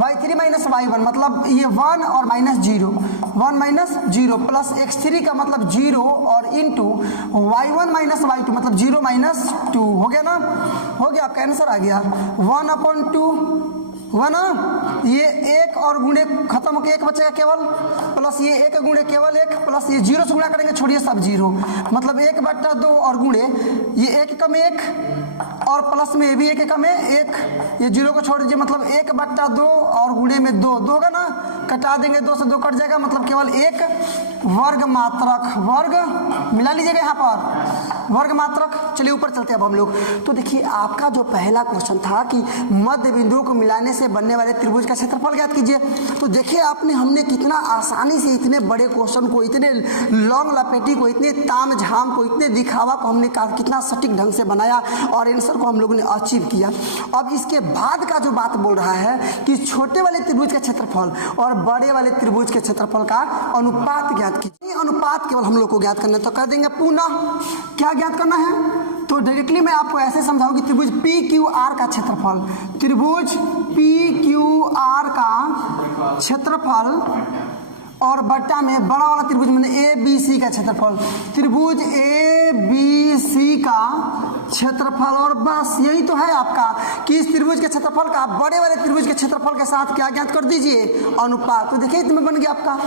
y3 माइनस y1 मतलब ये 1 और -0, 1 - 0 प्लस x3 का मतलब 0 और इंटू y1 माइनस y2 मतलब 0 - 2, हो गया ना, हो गया आपका आंसर आ गया 1/2 हुआ ना। ये 1 और गुणे खत्म होकर 1 बचेगा केवल, प्लस ये 1 गुणे केवल 1 प्लस ये 0 से गुणा करेंगे, छोड़िए सब 0, मतलब 1/2 और गुणे ये 1 कम 1 और प्लस में ये भी 1 कम 1, ये 0 को छोड़ दीजिए मतलब 1/2 और गुणे में 2 होगा ना, कटा देंगे 2 से 2 कट जाएगा मतलब केवल 1 वर्ग मात्रक, वर्ग मिला लीजिएगा यहाँ पर वर्ग मात्रक। चलिए ऊपर चलते हैं अब हम लोग। तो देखिए आपका जो पहला क्वेश्चन था कि मध्य बिंदुओं को मिलाने से बनने वाले त्रिभुज का क्षेत्रफल ज्ञात कीजिए, तो देखिए हमने कितना आसानी से इतने बड़े क्वेश्चन को, इतने लॉन्ग लपेटी को, इतने ताम झाम को, इतने दिखावा को हमने कितना सटीक ढंग से बनाया और आंसर को हम लोगों ने अचीव किया। अब इसके बाद का जो बात बोल रहा है कि छोटे वाले त्रिभुज का क्षेत्रफल और बड़े वाले त्रिभुज के क्षेत्रफल का अनुपात ज्ञात कीजिए। अनुपात केवल हम लोग को ज्ञात करना है, तो कह देंगे पुनः क्या ज्ञात करना है, तो डायरेक्टली मैं आपको ऐसे समझाऊं कि त्रिभुज पी क्यू आर का क्षेत्रफल, त्रिभुज पी क्यू आर का क्षेत्रफल और बट्टा में बड़ा वाला त्रिभुज में ए बी सी का क्षेत्रफल, त्रिभुज ए बी सी का क्षेत्रफल, और बस यही तो है आपका कि इस त्रिभुज के क्षेत्रफल का बड़े वाले त्रिभुज के क्षेत्रफल के साथ क्या ज्ञात कर दीजिए, अनुपात। तो देखिए इसमें बन गया आपका,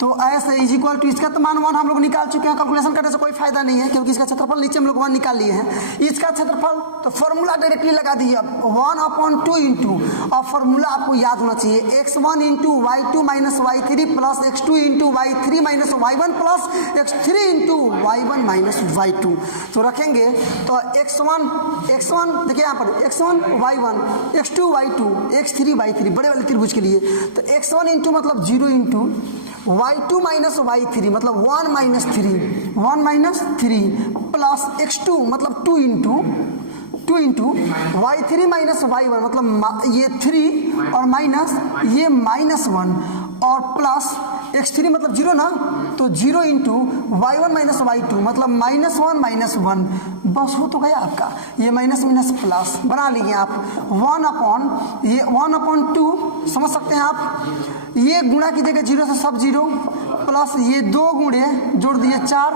तो ऐसे इज इक्वल टू, इसका तो मान 1 हम लोग निकाल चुके हैं, कैलकुलेशन करने से कोई फायदा नहीं है क्योंकि इसका क्षेत्रफल नीचे हम लोग 1 निकाल लिए हैं। इसका क्षेत्रफल तो फॉर्मूला डायरेक्टली लगा दीजिए 1/2 इंटू, और फॉर्मूला आपको याद होना चाहिए x1 into y2 minus y3 plus x2 into y3 minus y1 plus x3 into y1 minus y2। तो रखेंगे तो x1 देखिए यहाँ पर x1 y1 x2 y2 x3 y3 बड़े वाले त्रिभुज के लिए, तो x1 इंटू मतलब 0 इंटू y2 माइनस y3 मतलब 1 माइनस 3 प्लस x2 मतलब 2 इंटू y3 माइनस y1 मतलब ये 3 और माइनस ये -1 और प्लस x3 मतलब 0 ना, तो 0 इंटू y1 माइनस y2 मतलब -1 बस हो तो गया आपका, ये माइनस प्लस बना लीजिए आप 1/2 समझ सकते हैं आप। ये गुणा कीजिएगा 0 से सब 0 प्लस ये 2 गुणे जोड़ दिए 4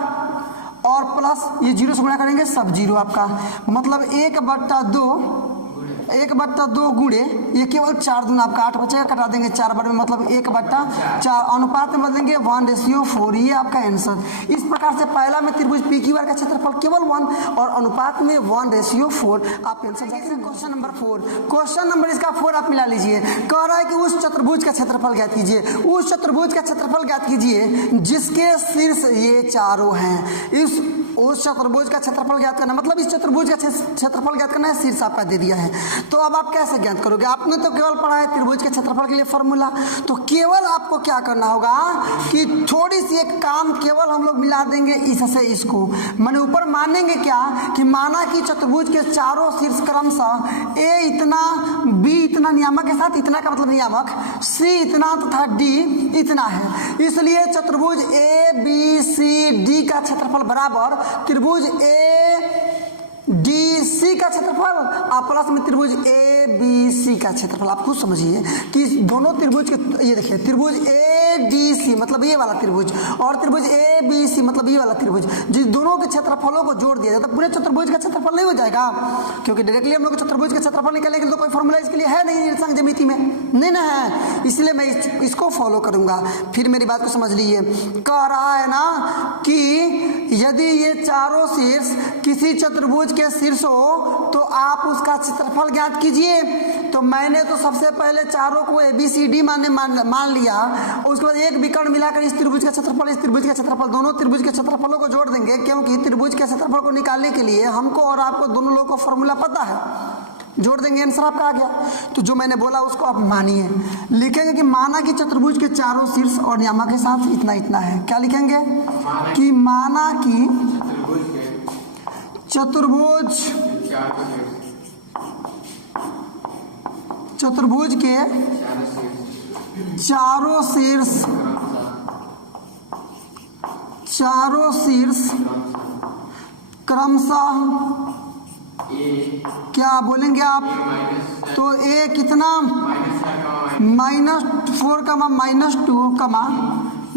और प्लस ये 0 से गुणा करेंगे सब 0 आपका, मतलब 1/2 गुणे ये केवल 4 दूना आपका 8 बचेगा, कटा देंगे 4 बार में मतलब 1/4, अनुपात में बदलेंगे 1/4, ये आपका आंसर। इस प्रकार से पहला में त्रिभुज पी क्यू आर का क्षेत्रफल केवल 1 और अनुपात में 1/4 आप answer. Question number 4, question number इसका 4 आप मिला लीजिए। कह रहा है कि उस चतुर्भुज का क्षेत्रफल ज्ञात कीजिए, उस चतुर्भुज का क्षेत्रफल ज्ञात कीजिए जिसके शीर्ष ये चारों हैं। इस उस चतुर्भुज का क्षेत्रफल ज्ञात करना, मतलब इस चतुर्भुज का क्षेत्रफल ज्ञात करना है, शीर्ष आपका दे दिया है। तो अब आप कैसे ज्ञात करोगे? आपने तो केवल पढ़ा है त्रिभुज के क्षेत्रफल के लिए फॉर्मूला, तो केवल आपको क्या करना होगा कि थोड़ी सी एक काम केवल हम लोग मिला देंगे इससे इसको, मैंने ऊपर मानेंगे क्या कि माना कि चतुर्भुज के चारों शीर्ष क्रमशः ए इतना, बी इतना नियामक के साथ, इतना का मतलब नियामक, सी इतना तथा डी इतना है। इसलिए चतुर्भुज ए बी सी डी का क्षेत्रफल बराबर त्रिभुज ए डी सी का क्षेत्रफल और प्लस में त्रिभुज ए बी सी का क्षेत्रफल। आप खुद समझिए कि दोनों त्रिभुज के, ये देखिए त्रिभुज ए डी सी मतलब ये वाला त्रिभुज और त्रिभुज ए बी सी मतलब ये वाला त्रिभुज, जिस दोनों के क्षेत्रफलों को जोड़ दिया जाए तो पूरे चतुर्भुज का क्षेत्रफल नहीं हो जाएगा, क्योंकि डायरेक्टली हम लोग चतुर्भुज का क्षेत्रफल निकालेंगे तो कोई फॉर्मूला इसके लिए है नहीं निरसंग ज्यामिति में, नहीं ना है, इसलिए मैं इसको फॉलो करूंगा। फिर मेरी बात को समझ लीजिए, कह रहा है ना कि यदि ये चारों शीर्ष किसी चतुर्भुज के शीर्ष हो तो आप उसका क्षेत्रफल ज्ञात कीजिए। तो मैंने तो सबसे पहले चारों को ए बी सी डी मान लिया, उसके बाद एक विकर्ण मिलाकर इस त्रिभुज का क्षेत्रफल इस त्रिभुज का क्षेत्रफल, दोनों त्रिभुज के क्षेत्रफलों को जोड़ देंगे, क्योंकि त्रिभुज के क्षेत्रफल को निकालने के लिए हमको और आपको दोनों लोगों को फॉर्मूला पता है, जोड़ देंगे, आंसर आपका आ गया। तो जो मैंने बोला उसको आप मानिए, लिखेंगे कि माना कि चतुर्भुज के चारों शीर्ष और नियामक के साथ इतना इतना है। क्या लिखेंगे कि माना कि चतुर्भुज के चारों शीर्ष क्रमशः क्या बोलेंगे आप, तो ए कितना -4, -2,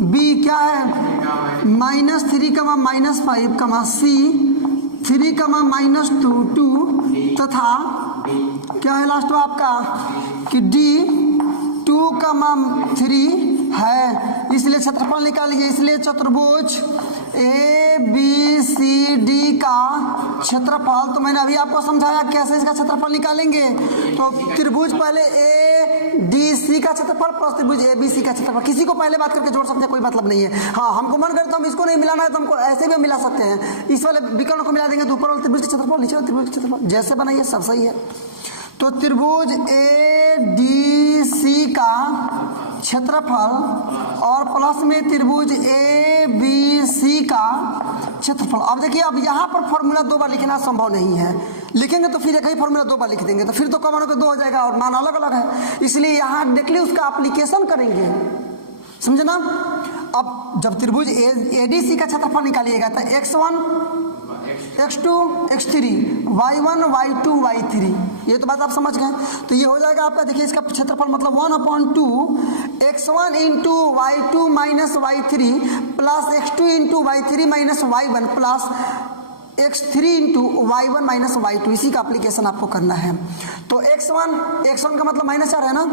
बी क्या है -3, -5, सी 3, -2 तथा क्या है लास्ट में आपका कि डी 2, 3 है। इसलिए क्षेत्रफल निकाल लीजिए। इसलिए चतुर्भुज ए बी सी डी का क्षेत्रफल, तो मैंने अभी आपको समझाया कैसे इसका क्षेत्रफल निकालेंगे। तो त्रिभुज पहले ए डी सी का क्षेत्रफल प्लस त्रिभुज ए बी सी का क्षेत्रफल, किसी को पहले बात करके जोड़ सकते हैं, कोई मतलब नहीं है। हाँ, हमको मन करे तो हम इसको नहीं मिलाना है तो हमको ऐसे भी मिला सकते हैं, इस वाले विकर्ण को मिला देंगे तो ऊपर वाले त्रिभुज का क्षेत्रफल नीचे वाले त्रिभुज का क्षेत्रफल, जैसे बनाइए सब सही है। तो त्रिभुज ए डी सी का क्षेत्रफल और प्लस में त्रिभुज ए बी सी का क्षेत्रफल। अब देखिए, अब यहाँ पर फॉर्मूला 2 बार लिखना संभव नहीं है, लिखेंगे तो फिर एक ही फॉर्मूला 2 बार लिख देंगे, तो फिर तो कमानों के 2 हो जाएगा और मान अलग अलग है। इसलिए यहाँ डायरेक्टली उसका एप्लीकेशन करेंगे, समझे ना। अब जब त्रिभुज ए डी सी का क्षेत्रफल निकालिएगा तो x1 x2 x3 y1 y2 y3, ये तो बात आप समझ गए। तो ये हो जाएगा आपका, देखिए इसका क्षेत्रफल मतलब 1/2 x1 into y2 minus y3 plus x2 into y3 minus y1 plus x3 into y1 minus y2, इसी का एप्लीकेशन आपको करना है। तो x1 का मतलब -4 है ना,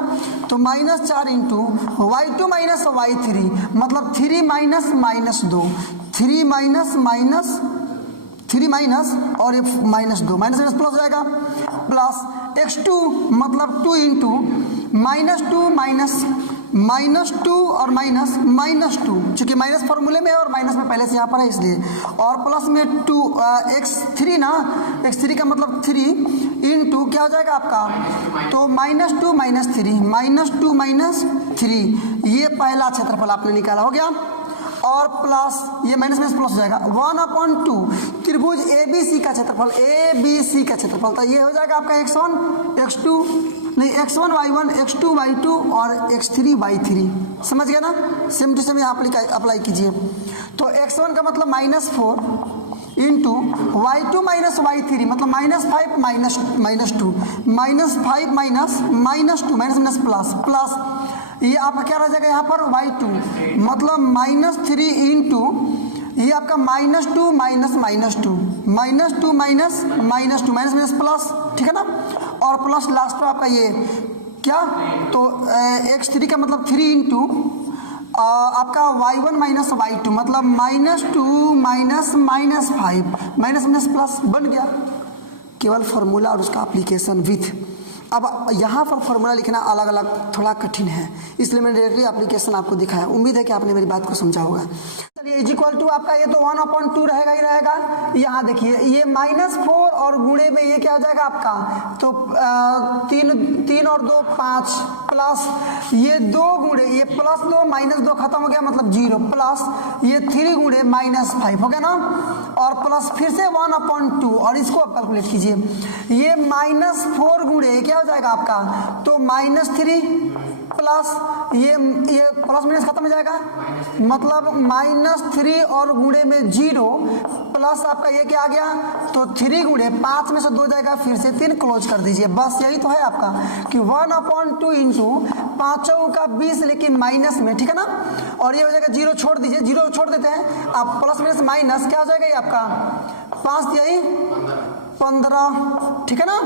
तो -4 इंटू y2 माइनस y3 मतलब 3 माइनस -2, 3 माइनस और ये -2 माइनस प्लस हो जाएगा, प्लस x2 मतलब 2 इंटू -2 और -2, चूंकि माइनस फॉर्मूले में है और माइनस में पहले से यहाँ पर है इसलिए, और प्लस में 2 x3 ना, x3 का मतलब 3 इंटू क्या हो जाएगा आपका, तो -2 -3, ये पहला क्षेत्रफल आपने निकाला, हो गया। और प्लस ये माइनस में प्लस हो जाएगा 1/2 त्रिभुज ए बी सी का क्षेत्रफल, ए बी सी का क्षेत्रफल, तो ये हो जाएगा आपका x1 y1 x2 y2 और x3 y3, समझ गया ना। सेम टू सेम यहाँ अप्लाई कीजिए। तो x1 का मतलब -4 इंटू y2 माइनस y3 मतलब -5 -2 -5 -2 माइनस प्लस ये आपका क्या रह जाएगा यहाँ पर y2 मतलब -3 इंटू ये आपका -2 माइनस प्लस, ठीक है ना, और प्लस लास्ट में आपका ये क्या, तो x3 का मतलब 3 इंटू आपका y1 माइनस y2 मतलब -2 माइनस -5 प्लस, बन गया। केवल फार्मूला और उसका एप्लीकेशन विथ। अब यहाँ पर फार्मूला लिखना अलग अलग थोड़ा कठिन है, इसलिए मैंने डायरेक्टली एप्लीकेशन आपको दिखाया। उम्मीद है कि आपने मेरी बात को समझा होगा। चलिए इज इक्वल टू आपका ये तो 1/2 रहेगा ही रहेगा। यहाँ देखिए ये -4 और गुणे में ये क्या हो जाएगा आपका, तो 3 और 2 5 प्लस ये 2 गुणे ये +2 -2 खत्म हो गया मतलब 0 प्लस ये 3 गुणे -5 हो गया ना, और प्लस फिर से 1/2 और इसको आप कैलकुलेट कीजिए। ये -4 गुणे क्या हो जाएगा आपका, तो -3 प्लस ये प्लस माइनस खत्म हो जाएगा मतलब -3 और गुणे में 0 प्लस आपका ये क्या आ गया, तो 3 गुणे 5 में से 2 जाएगा फिर से 3 क्लोज कर दीजिए। बस यही तो है आपका कि 1/2 इंटू 5 का 20 लेकिन माइनस में, ठीक है ना, और ये हो जाएगा 0 छोड़ दीजिए, 0 छोड़ देते हैं आप, प्लस माइनस माइनस क्या हो जाएगा ये आपका 5 यही 15, ठीक है ना,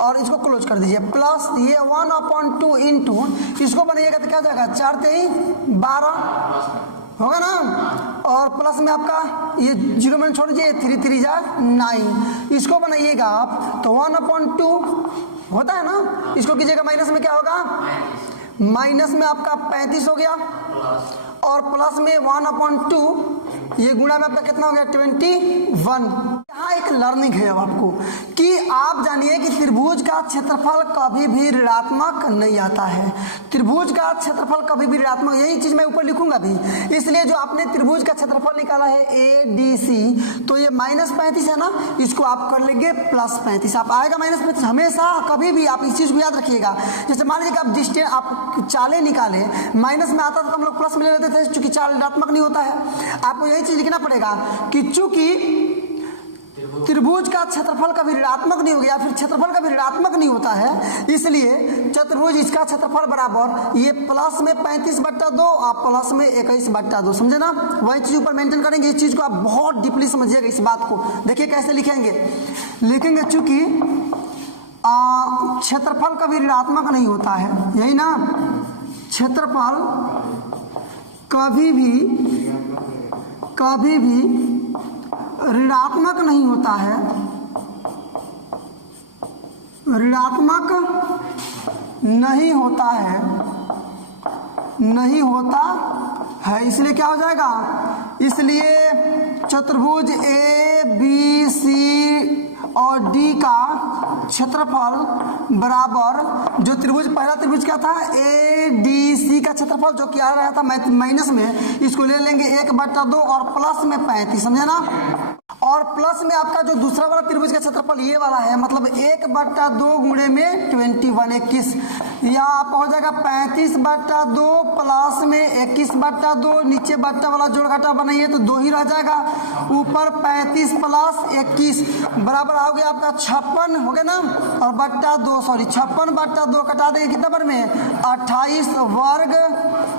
और इसको क्लोज कर दीजिए प्लस ये 1/2 इंटू इसको बनाइएगा तो क्या हो जाएगा 4 3 12 होगा ना, और प्लस में आपका ये 0 में छोड़ दीजिए 3 3 जा 9, इसको बनाइएगा आप तो 1/2 होता है ना, इसको कीजिएगा माइनस में क्या होगा, माइनस में आपका 35 हो गया और प्लस में 1/2 ये गुणा में आपका कितना हो गया 21। यहाँ एक लर्निंग है अब आपको कि आप जानिए कि त्रिभुज का क्षेत्रफल कभी भी ऋणात्मक नहीं आता है। त्रिभुज का क्षेत्रफल कभी भी ऋणात्मक, यही चीज मैं ऊपर लिखूंगा भी, इसलिए जो आपने त्रिभुज का क्षेत्रफल निकाला है ADC तो ये -35 है ना, इसको आप कर लेंगे +35, आप आएगा -35 हमेशा कभी भी, आप इस चीज को याद रखिएगा। जैसे मान लीजिए कि आप डिस्टेंस आप चाले निकाले माइनस में आता था तो हम लोग प्लस में ले लेते थे, चूंकि चाल ऋणात्मक नहीं होता है, आपको यही चीज लिखना पड़ेगा कि चूंकि त्रिभुज का क्षेत्रफल कभी ऋणात्मक नहीं हो गया, फिर क्षेत्रफल कभी ऋणात्मक नहीं होता है, इसलिए चतुर्भुज इसका क्षेत्रफल बराबर ये प्लस में 35/2 और प्लस में 21/2, समझे ना, वही चीज ऊपर मेंटेन करेंगे। इस चीज को आप बहुत डीपली समझिएगा इस बात को। देखिए कैसे लिखेंगे चूंकि क्षेत्रफल कभी ऋणात्मक नहीं होता है, यही ना, क्षेत्रफल कभी भी ऋणात्मक नहीं होता है, ऋणात्मक नहीं होता है, इसलिए क्या हो जाएगा, इसलिए चतुर्भुज ABC और D का क्षेत्रफल बराबर जो त्रिभुज पहला त्रिभुज क्या था ADC का क्षेत्रफल जो क्या रहा था माइनस में, इसको ले लेंगे 1/2 और प्लस में 35, समझे ना, और प्लस में आपका जो दूसरा वाला त्रिभुज का क्षेत्रफल ये वाला है मतलब 1/2 गुणे में 21 यहाँ आप हो जाएगा 35/2 प्लस में 21/2, नीचे बट्टा वाला जोड़ घटा बनाइए तो 2 ही रह जाएगा, ऊपर 35 प्लस 21 बराबर हो गया आपका 56 हो गया ना, और बट्टा 2 56/2 कटा देंगे कितना बार में 28 वर्ग।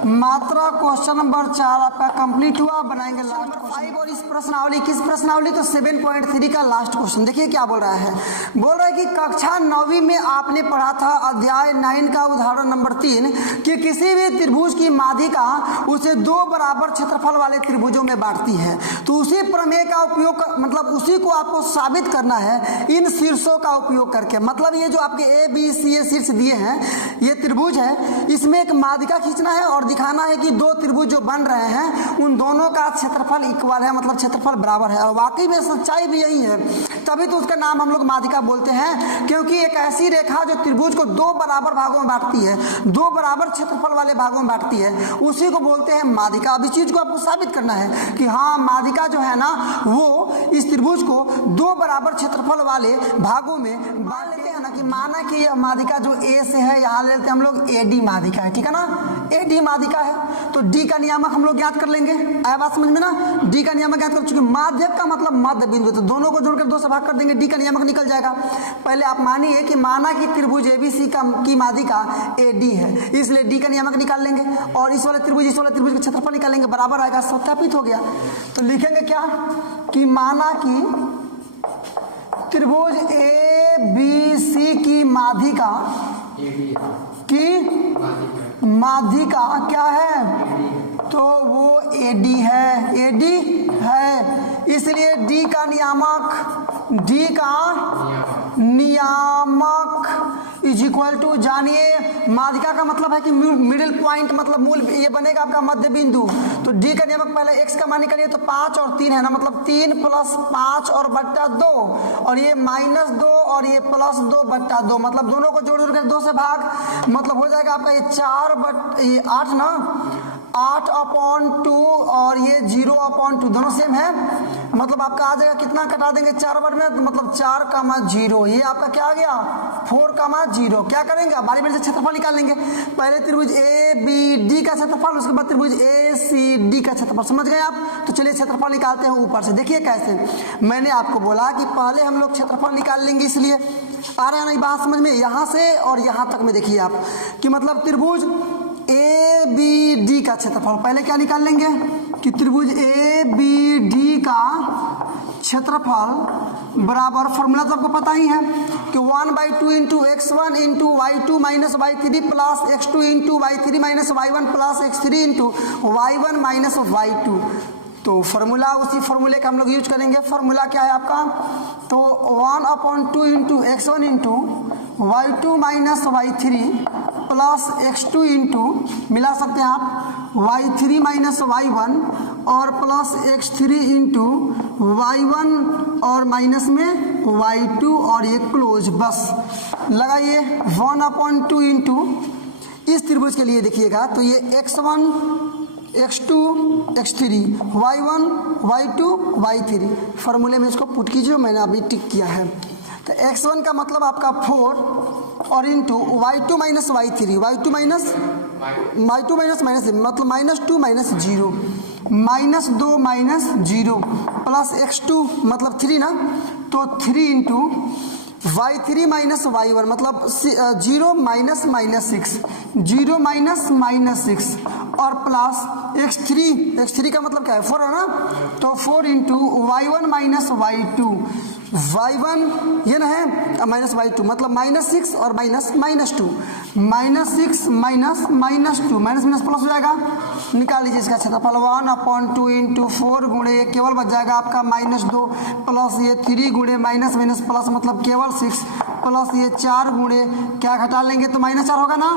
मात्रा क्वेश्चन नंबर 4 आपका कंप्लीट हुआ। बनाएंगे लास्ट 5 और इस प्रश्नावली, किस प्रश्नावली, तो 7.3 का लास्ट क्वेश्चन। देखिए क्या बोल रहा है, बोल रहा है कि कक्षा 9वीं में आपने पढ़ा था अध्याय 9 का उदाहरण नंबर 3 कि किसी भी त्रिभुज की माध्यिका उसे 2 बराबर क्षेत्रफल वाले त्रिभुजों में बांटती है। तो उसी प्रमेय का उपयोग मतलब उसी को आपको साबित करना है इन शीर्षों का उपयोग करके। मतलब ये जो आपके ABCA शीर्ष दिए हैं ये त्रिभुज है, इसमें एक माध्यिका खींचना है और दिखाना है कि 2 त्रिभुज जो बन रहे हैं उन दोनों का क्षेत्रफल इक्वल है, मतलब क्षेत्रफल बराबर है। और वाकई में सच्चाई भी यही है, तभी तो उसका नाम हम लोग माध्यिका बोलते हैं, क्योंकि एक ऐसी रेखा जो त्रिभुज को 2 बराबर भागों में बांटती है, 2 बराबर क्षेत्रफल वाले भागों में बांटती है, उसी को बोलते हैं माध्यिका। अब इस चीज को आपको साबित करना है कि हाँ माध्यिका जो है ना वो इस त्रिभुज को 2 बराबर क्षेत्रफल वाले भागों में बांट लेते हैं ना, कि माना कि यह माध्यिका जो A से है यहाँ ले लेते हैं हम लोग AD माध्यिका है, ठीक है ना, AD माध्यिका है तो D का नियामक हम लोग ज्ञात कर लेंगे। आया बात समझ में ना, D का नियामक ज्ञात कर चुके, माध्यक का मतलब मध्य बिंदु, तो दोनों को जोड़कर 2 से भाग कर देंगे, D का नियामक निकल जाएगा। पहले आप मानिए कि माना कि त्रिभुज ABC की माध्यिका AD है, इसलिए D का नियामक निकाल लेंगे और इस वाले त्रिभुज का क्षेत्रफल निकालेंगे, बराबर आएगा, सत्यापित हो गया। तो लिखेंगे क्या कि माना कि त्रिभुज ABC की माध्यिका क्या है, तो वो AD है, इसलिए D का नियामक इज इक्वल टू, जानिए माध्यिका का मतलब है कि मिडिल पॉइंट, मतलब मूल, ये बनेगा आपका मध्य बिंदु। तो डी का नियमक पहले x का मान निकालिए, तो 5 और 3 है ना, मतलब 3 प्लस 5 और बट्टा 2, और ये -2 और ये +2 बट्टा 2, मतलब दोनों को जोड़ कर 2 से भाग, मतलब हो जाएगा आपका ये 8 ना, 8/2 और ये 0/2 दोनों सेम है, मतलब आपका आ जाएगा कितना, कटा देंगे 4 बार में, तो मतलब 4,0, ये आपका क्या आ गया 4,0। क्या करेंगे, बारी बारी से क्षेत्रफल निकाल लेंगे। पहले त्रिभुज ए बी डी का क्षेत्रफल, उसके बाद त्रिभुज ए सी डी का क्षेत्रफल, समझ गए आप। तो चलिए क्षेत्रफल निकालते हैं ऊपर से। देखिए कैसे, मैंने आपको बोला कि पहले हम लोग क्षेत्रफल निकाल लेंगे, इसलिए आ रहा है ना बात समझ में, यहाँ से और यहाँ तक में। देखिए आप कि मतलब त्रिभुज ए बी डी का क्षेत्रफल पहले क्या निकाल लेंगे कि त्रिभुज ए बी डी का क्षेत्रफल बराबर, फॉर्मूला तो आपको पता ही है कि 1/2 into x1 into y2 minus y3 plus x2 into y3 minus y1 plus x3 into y1 minus y2। तो फॉर्मूला, उसी फॉर्मूले का हम लोग यूज करेंगे। फॉर्मूला क्या है आपका, तो 1/2 into x1 into y2 minus y3 plus x2 into, मिला सकते हैं आप, y3 माइनस y1 और प्लस x3 इंटू y1 और माइनस में y2 और ये क्लोज, बस लगाइए 1/2 इंटू, इस त्रिभुज के लिए देखिएगा तो ये x1 x2 x3 y1 y2 y3, फॉर्मूले में इसको पुट कीजिए, मैंने अभी टिक किया है। तो x1 का मतलब आपका 4 और into y2 minus y3, y2 minus मतलब -2 माइनस 0, -2 माइनस 0 प्लस x2 मतलब 3 ना, तो 3 इंटू y3 माइनस y1 मतलब 0 माइनस -6, 0 माइनस -6 और प्लस x3 का मतलब क्या है 4 है ना, तो 4 into y1 minus y2, y1 ये ना है माइनस y2 मतलब -6 और माइनस -2, -6 माइनस -2, माइनस प्लस हो जाएगा। निकाल लीजिए इसका क्षेत्रफल 1/2 इंटू 4 गुणे, ये केवल बच जाएगा आपका -2 प्लस ये 3 गुणे माइनस प्लस मतलब केवल 6 प्लस ये 4 गुणे, क्या घटा लेंगे तो -4 होगा ना,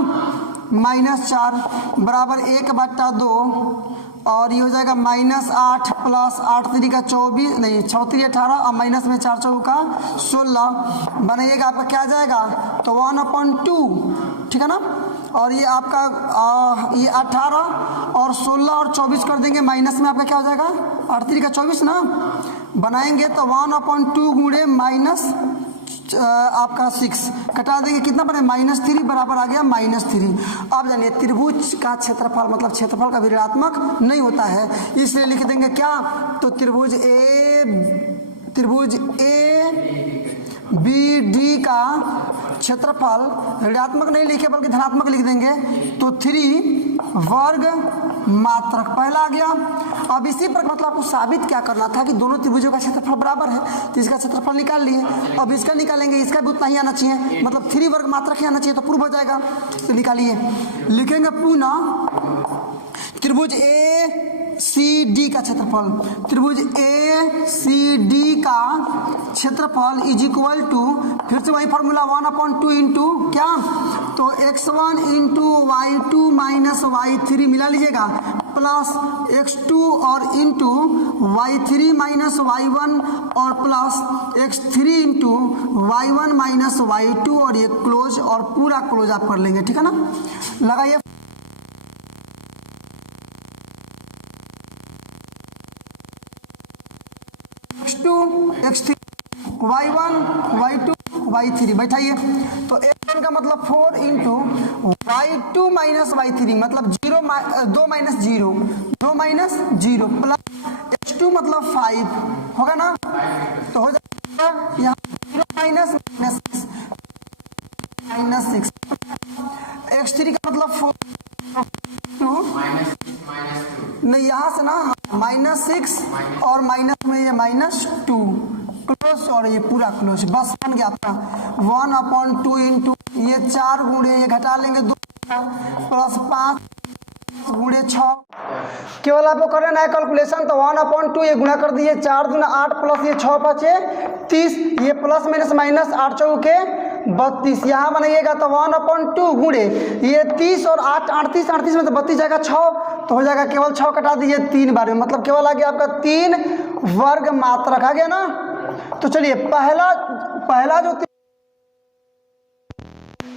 -4 बराबर 1/2 और ये हो जाएगा -8 प्लस 8 3 का 24, नहीं 6 3 18 और माइनस में 4 4 का 16 बनाइएगा, आपका क्या आ जाएगा तो 1/2, ठीक है ना। और ये आपका ये 18 और 16 और 24 कर देंगे, माइनस में आपका क्या हो जाएगा 8 3 का 24 ना, बनाएंगे तो 1/2 गुणे माइनस आपका 6 कटा देंगे, कितना बने -3 बराबर आ गया -3। अब जानिए त्रिभुज का क्षेत्रफल मतलब क्षेत्रफल का ऋणात्मक नहीं होता है, इसलिए लिख देंगे क्या, तो त्रिभुज ए बी डी का क्षेत्रफल ऋणात्मक नहीं लिखे बल्कि धनात्मक लिख देंगे, तो 3 वर्ग मात्रक पहला आ गया। अब इसी पर मतलब आपको साबित क्या करना था कि दोनों त्रिभुजों का क्षेत्रफल बराबर है, तो इसका क्षेत्रफल निकाल लिए, अब इसका निकालेंगे, इसका भी उतना ही आना चाहिए, मतलब 3 वर्ग मात्रक ही आना चाहिए, तो प्रूव हो जाएगा। तो निकालिए, लिखेंगे पुनः त्रिभुज ए सी डी का क्षेत्रफल, त्रिभुज ए सी डी का क्षेत्रफल इज इक्वल टू, फिर से वही फॉर्मूला 1/2 इंटू क्या, तो x1 into y2 minus y3 मिला लीजिएगा, प्लस x2 और इंटू y3 माइनस y1 और plus x3 into y1 minus y2 और ये क्लोज और पूरा क्लोज आप कर लेंगे, ठीक है ना। लगाइए x2 x3 y1 y2 y3 बैठाइए, तो x1 का मतलब 4 इंटू y2 माइनस y3 मतलब 2 माइनस 0 प्लस x2 मतलब 5 होगा ना, तो हो जाएगा यहाँ 0 माइनस -6 x3 का मतलब 4 नहीं, यहाँ से ना -6 और माइनस में ये -2 क्लोज और ये पूरा क्लोज, बस बन गया आपका 1/2 इंटू ये 4 गुणे ये घटा लेंगे 2 प्लस 5 गुणे 6, केवल आपको करना है कैलकुलेशन, तो 1/2 ये गुणा कर दिए, 4 दूना 8 प्लस ये 6 बचे 30, ये प्लस माइनस -8 चौके 32, यहाँ बनाइएगा तो 1/2 गुणे ये 30 और 8 38 में तो 32 जाएगा 6, तो हो जाएगा केवल 6 कटा दीजिए 3 बार में, मतलब केवल आ गया आपका 3 वर्ग मात्रक आ गया ना। तो चलिए पहला जो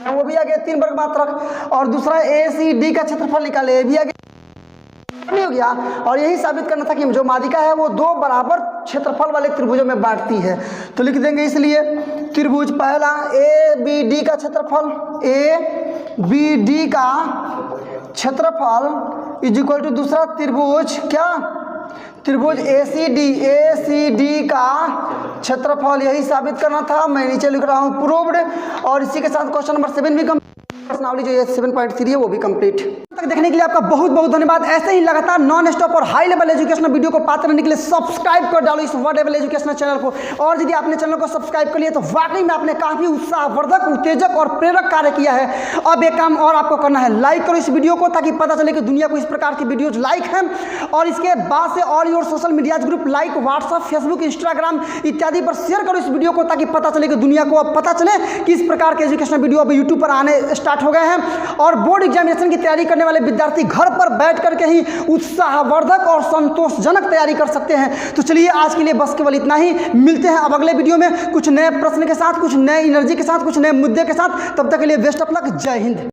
वो भी आ गया 3 वर्ग मात्रक, और दूसरा ACD का क्षेत्रफल निकाले, ये भी आ गया, नहीं हो गया। और यही साबित करना था कि जो माध्यिका है वो 2 बराबर क्षेत्रफल वाले त्रिभुजों में बांटती है, तो लिख देंगे इसलिए त्रिभुज पहला ABD का क्षेत्रफल, ABD का क्षेत्रफल इज इक्वल टू दूसरा त्रिभुज क्या, त्रिभुज ACD का क्षेत्रफल, यही साबित करना था। मैं नीचे लिख रहा हूँ प्रूव्ड, और इसी के साथ क्वेश्चन नंबर 7 भी प्रश्नावली जो 7.3 है वो भी कंप्लीट। तक देखने के लिए आपका बहुत बहुत धन्यवाद। ऐसे ही लगातार नॉन स्टॉप और हाई लेवल एजुकेशनल वीडियो को पाते रहने के लिए सब्सक्राइब कर डालो इस वर्ड लेवल एजुकेशनल चैनल को। और यदि आपने चैनल को सब्सक्राइब कर लिया तो वाकई में आपने काफी उत्साहवर्धक, उत्तेजक और प्रेरक कार्य किया है। अब एक काम और आपको करना है, लाइक करो इस वीडियो को ताकि पता चले कि दुनिया को इस प्रकार की वीडियोज लाइक हैं। और इसके बाद से all your social media group like WhatsApp, Facebook, Instagram इत्यादि पर शेयर करो इस वीडियो को, ताकि पता चले कि दुनिया को अब पता चले कि इस प्रकार के एजुकेशनल वीडियो अब यूट्यूब पर आने स्टार्ट हो गए हैं। और बोर्ड एग्जामिनेशन की तैयारी करने वाले विद्यार्थी घर पर बैठ करके ही उत्साहवर्धक और संतोषजनक तैयारी कर सकते हैं। तो चलिए आज के लिए बस केवल इतना ही, मिलते हैं अब अगले वीडियो में कुछ नए प्रश्न के साथ, कुछ नए एनर्जी के साथ, कुछ नए मुद्दे के साथ। तब तक के लिए बेस्ट ऑफ लक, जय हिंद।